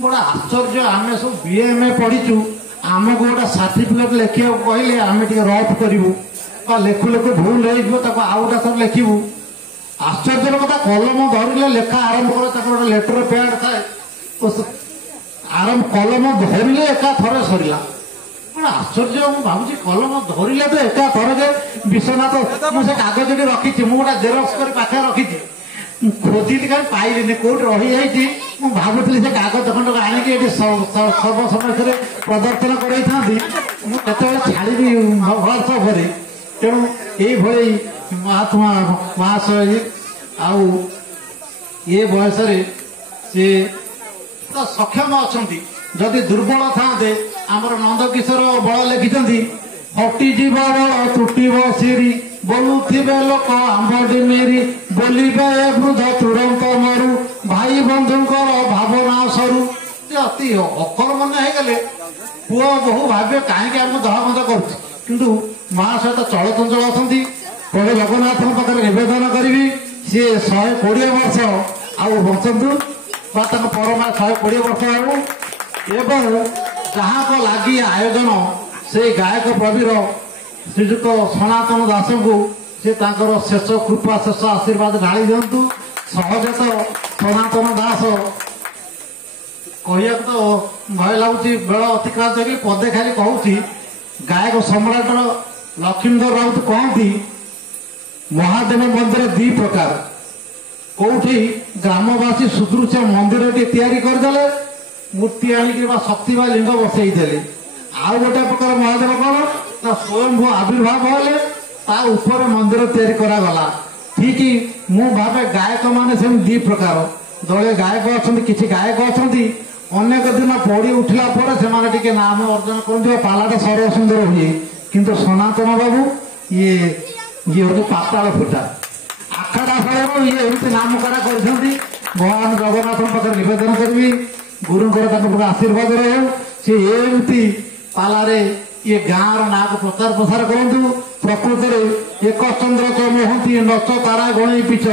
गोटे आश्चर्य आम सब BA पढ़ीचु आमको गोटे सर्टिफिकेट लिखा कहले आम रफ करूँ लेखु लेखु भूल आउ गोटे थर लिखू आश्चर्य कथा कलम धरले लेखा आरंभ कर गोटे लेटर पैड थाए आरंभ कलम धरले एका थर सरला आश्चर्य मुझे कलम धरले तो एका थर जे विश्वनाथ मुझे कागज रखी मुझे जेरक्स कर पाखे रखी खोजिली कहीं पाइली कौट रही जाइए भावुली से कागज खंड आणिकी सर्व समक्ष प्रदर्शन कर छाड़ी व्हाट्सअप तेणु ये महात्मा महाशय आउ ये बयस से सक्षम अच्छा जदि दुर्बल था आमर नंदकिशोर बल लिखिं हटिजीव बल तुटब सिरी बोलुथिबे लोक आंबडी मेरी बोलिबे वृद्ध तुरंत मरु भाई बंधुंकर भावना सरू अति अकर्मण्य हो गले पुओ बहु भाव्य कहीं आम दहबंद करुँ महाशय तो चलचंचल अच्छा प्रभु जगन्नाथ पाखे नवेदन करी सी 120 वर्ष आउ बचतु परमा 120 वर्ष आउ जहाँ को लगी आयोजन से गायक प्रवीर श्रीजुक्त सनातन दास को से शेष कृपा शेष आशीर्वाद ढाली दिंतु सहज तो सनातन दास कहया तो भय लगुच बेल अतिक्रांत पदे खाली कहूँ गायक सम्राट लक्ष्मीधर राउत कहती महादेव मंदिर 2 प्रकार कौटी ग्रामवासी सुदृश्य मंदिर तैयारी करदे मूर्ति आणिक शक्ति लिंग बसई आउ गोटे प्रकार महादेव कौन ସ୍ୱୟଂଭୂ ଆବିର୍ଭାବ ହେଲେ ତା ଉପରେ ମନ୍ଦିର ତିଆରି କରାଗଲା। ଠିକ ମୁଁ ଭାବେ ଗାୟକ ମାନେ ସେମିତି ଦି ପ୍ରକାର, ଦଳେ ଗାୟକ ଅଛନ୍ତି, କିଛି ଗାୟକ ଅଛନ୍ତି ଅନେକ ଦିନ ପଢି ଉଠିଲା ପରେ ସେମାନେ ଟିକେ ନାମ ଅର୍ଜନ କରନ୍ତି, ପାଲାଟା ସର୍ବ ସୁନ୍ଦର ହୁଏ। କିନ୍ତୁ ସନାତନ ବାବୁ ଇଏ ହଉଛି ପାତାଳ ଫୁଟା ଆଖଡ଼ା ଫଳରୁ ଇଏ ଏମିତି ନାମ କରା କରିଛନ୍ତି। ଭଗବାନ ଜଗନ୍ନାଥଙ୍କ ପାଖରେ ନିବେଦନ କରିବି, ଗୁରୁଙ୍କର ତାଙ୍କ ପାଖରେ ଆଶୀର୍ବାଦ ରହୁ, ସେ ଏମିତି ପାଲାରେ ଇଏ ଗାଁର ନାଁକୁ ପ୍ରଚାର ପ୍ରସାର କରନ୍ତୁ। ପ୍ରକୃତରେ ଏକ ଚନ୍ଦ୍ର ମହନ୍ତି ନଚ ତାରା ଗଣେଇ ପିଛ,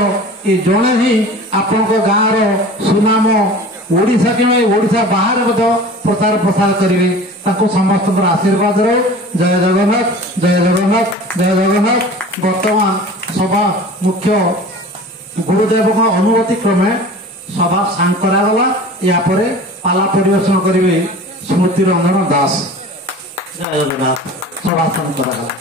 ଏ ଜଣେ ହିଁ ଆପଣଙ୍କ ଗାଁର ସୁନାମ ଓଡ଼ିଶା କିମ୍ବା ଓଡ଼ିଶା ବାହାରେ ମଧ୍ୟ ପ୍ରଚାର ପ୍ରସାର କରିବେ। ତାଙ୍କୁ ସମସ୍ତଙ୍କର ଆଶୀର୍ବାଦ ରହୁ। ଜୟ ଜଗନ୍ନାଥ, ଜୟ ଜଗନ୍ନାଥ, ଜୟ ଜଗନ୍ନାଥ। ବର୍ତ୍ତମାନ ସଭା ମୁଖ୍ୟ ଗୁରୁଦେବଙ୍କ ଅନୁମତି କ୍ରମେ ସଭା ସାଙ୍ଗ କରାଗଲା। ଏହାପରେ ପାଲା ପରିବେଷଣ କରିବେ ସ୍ମୃତି ରଞ୍ଜନ ଦାସ। ଜୟ ଜଗନ୍ନାଥ। ସଭା ସାଙ୍ଗ କରାଗଲା।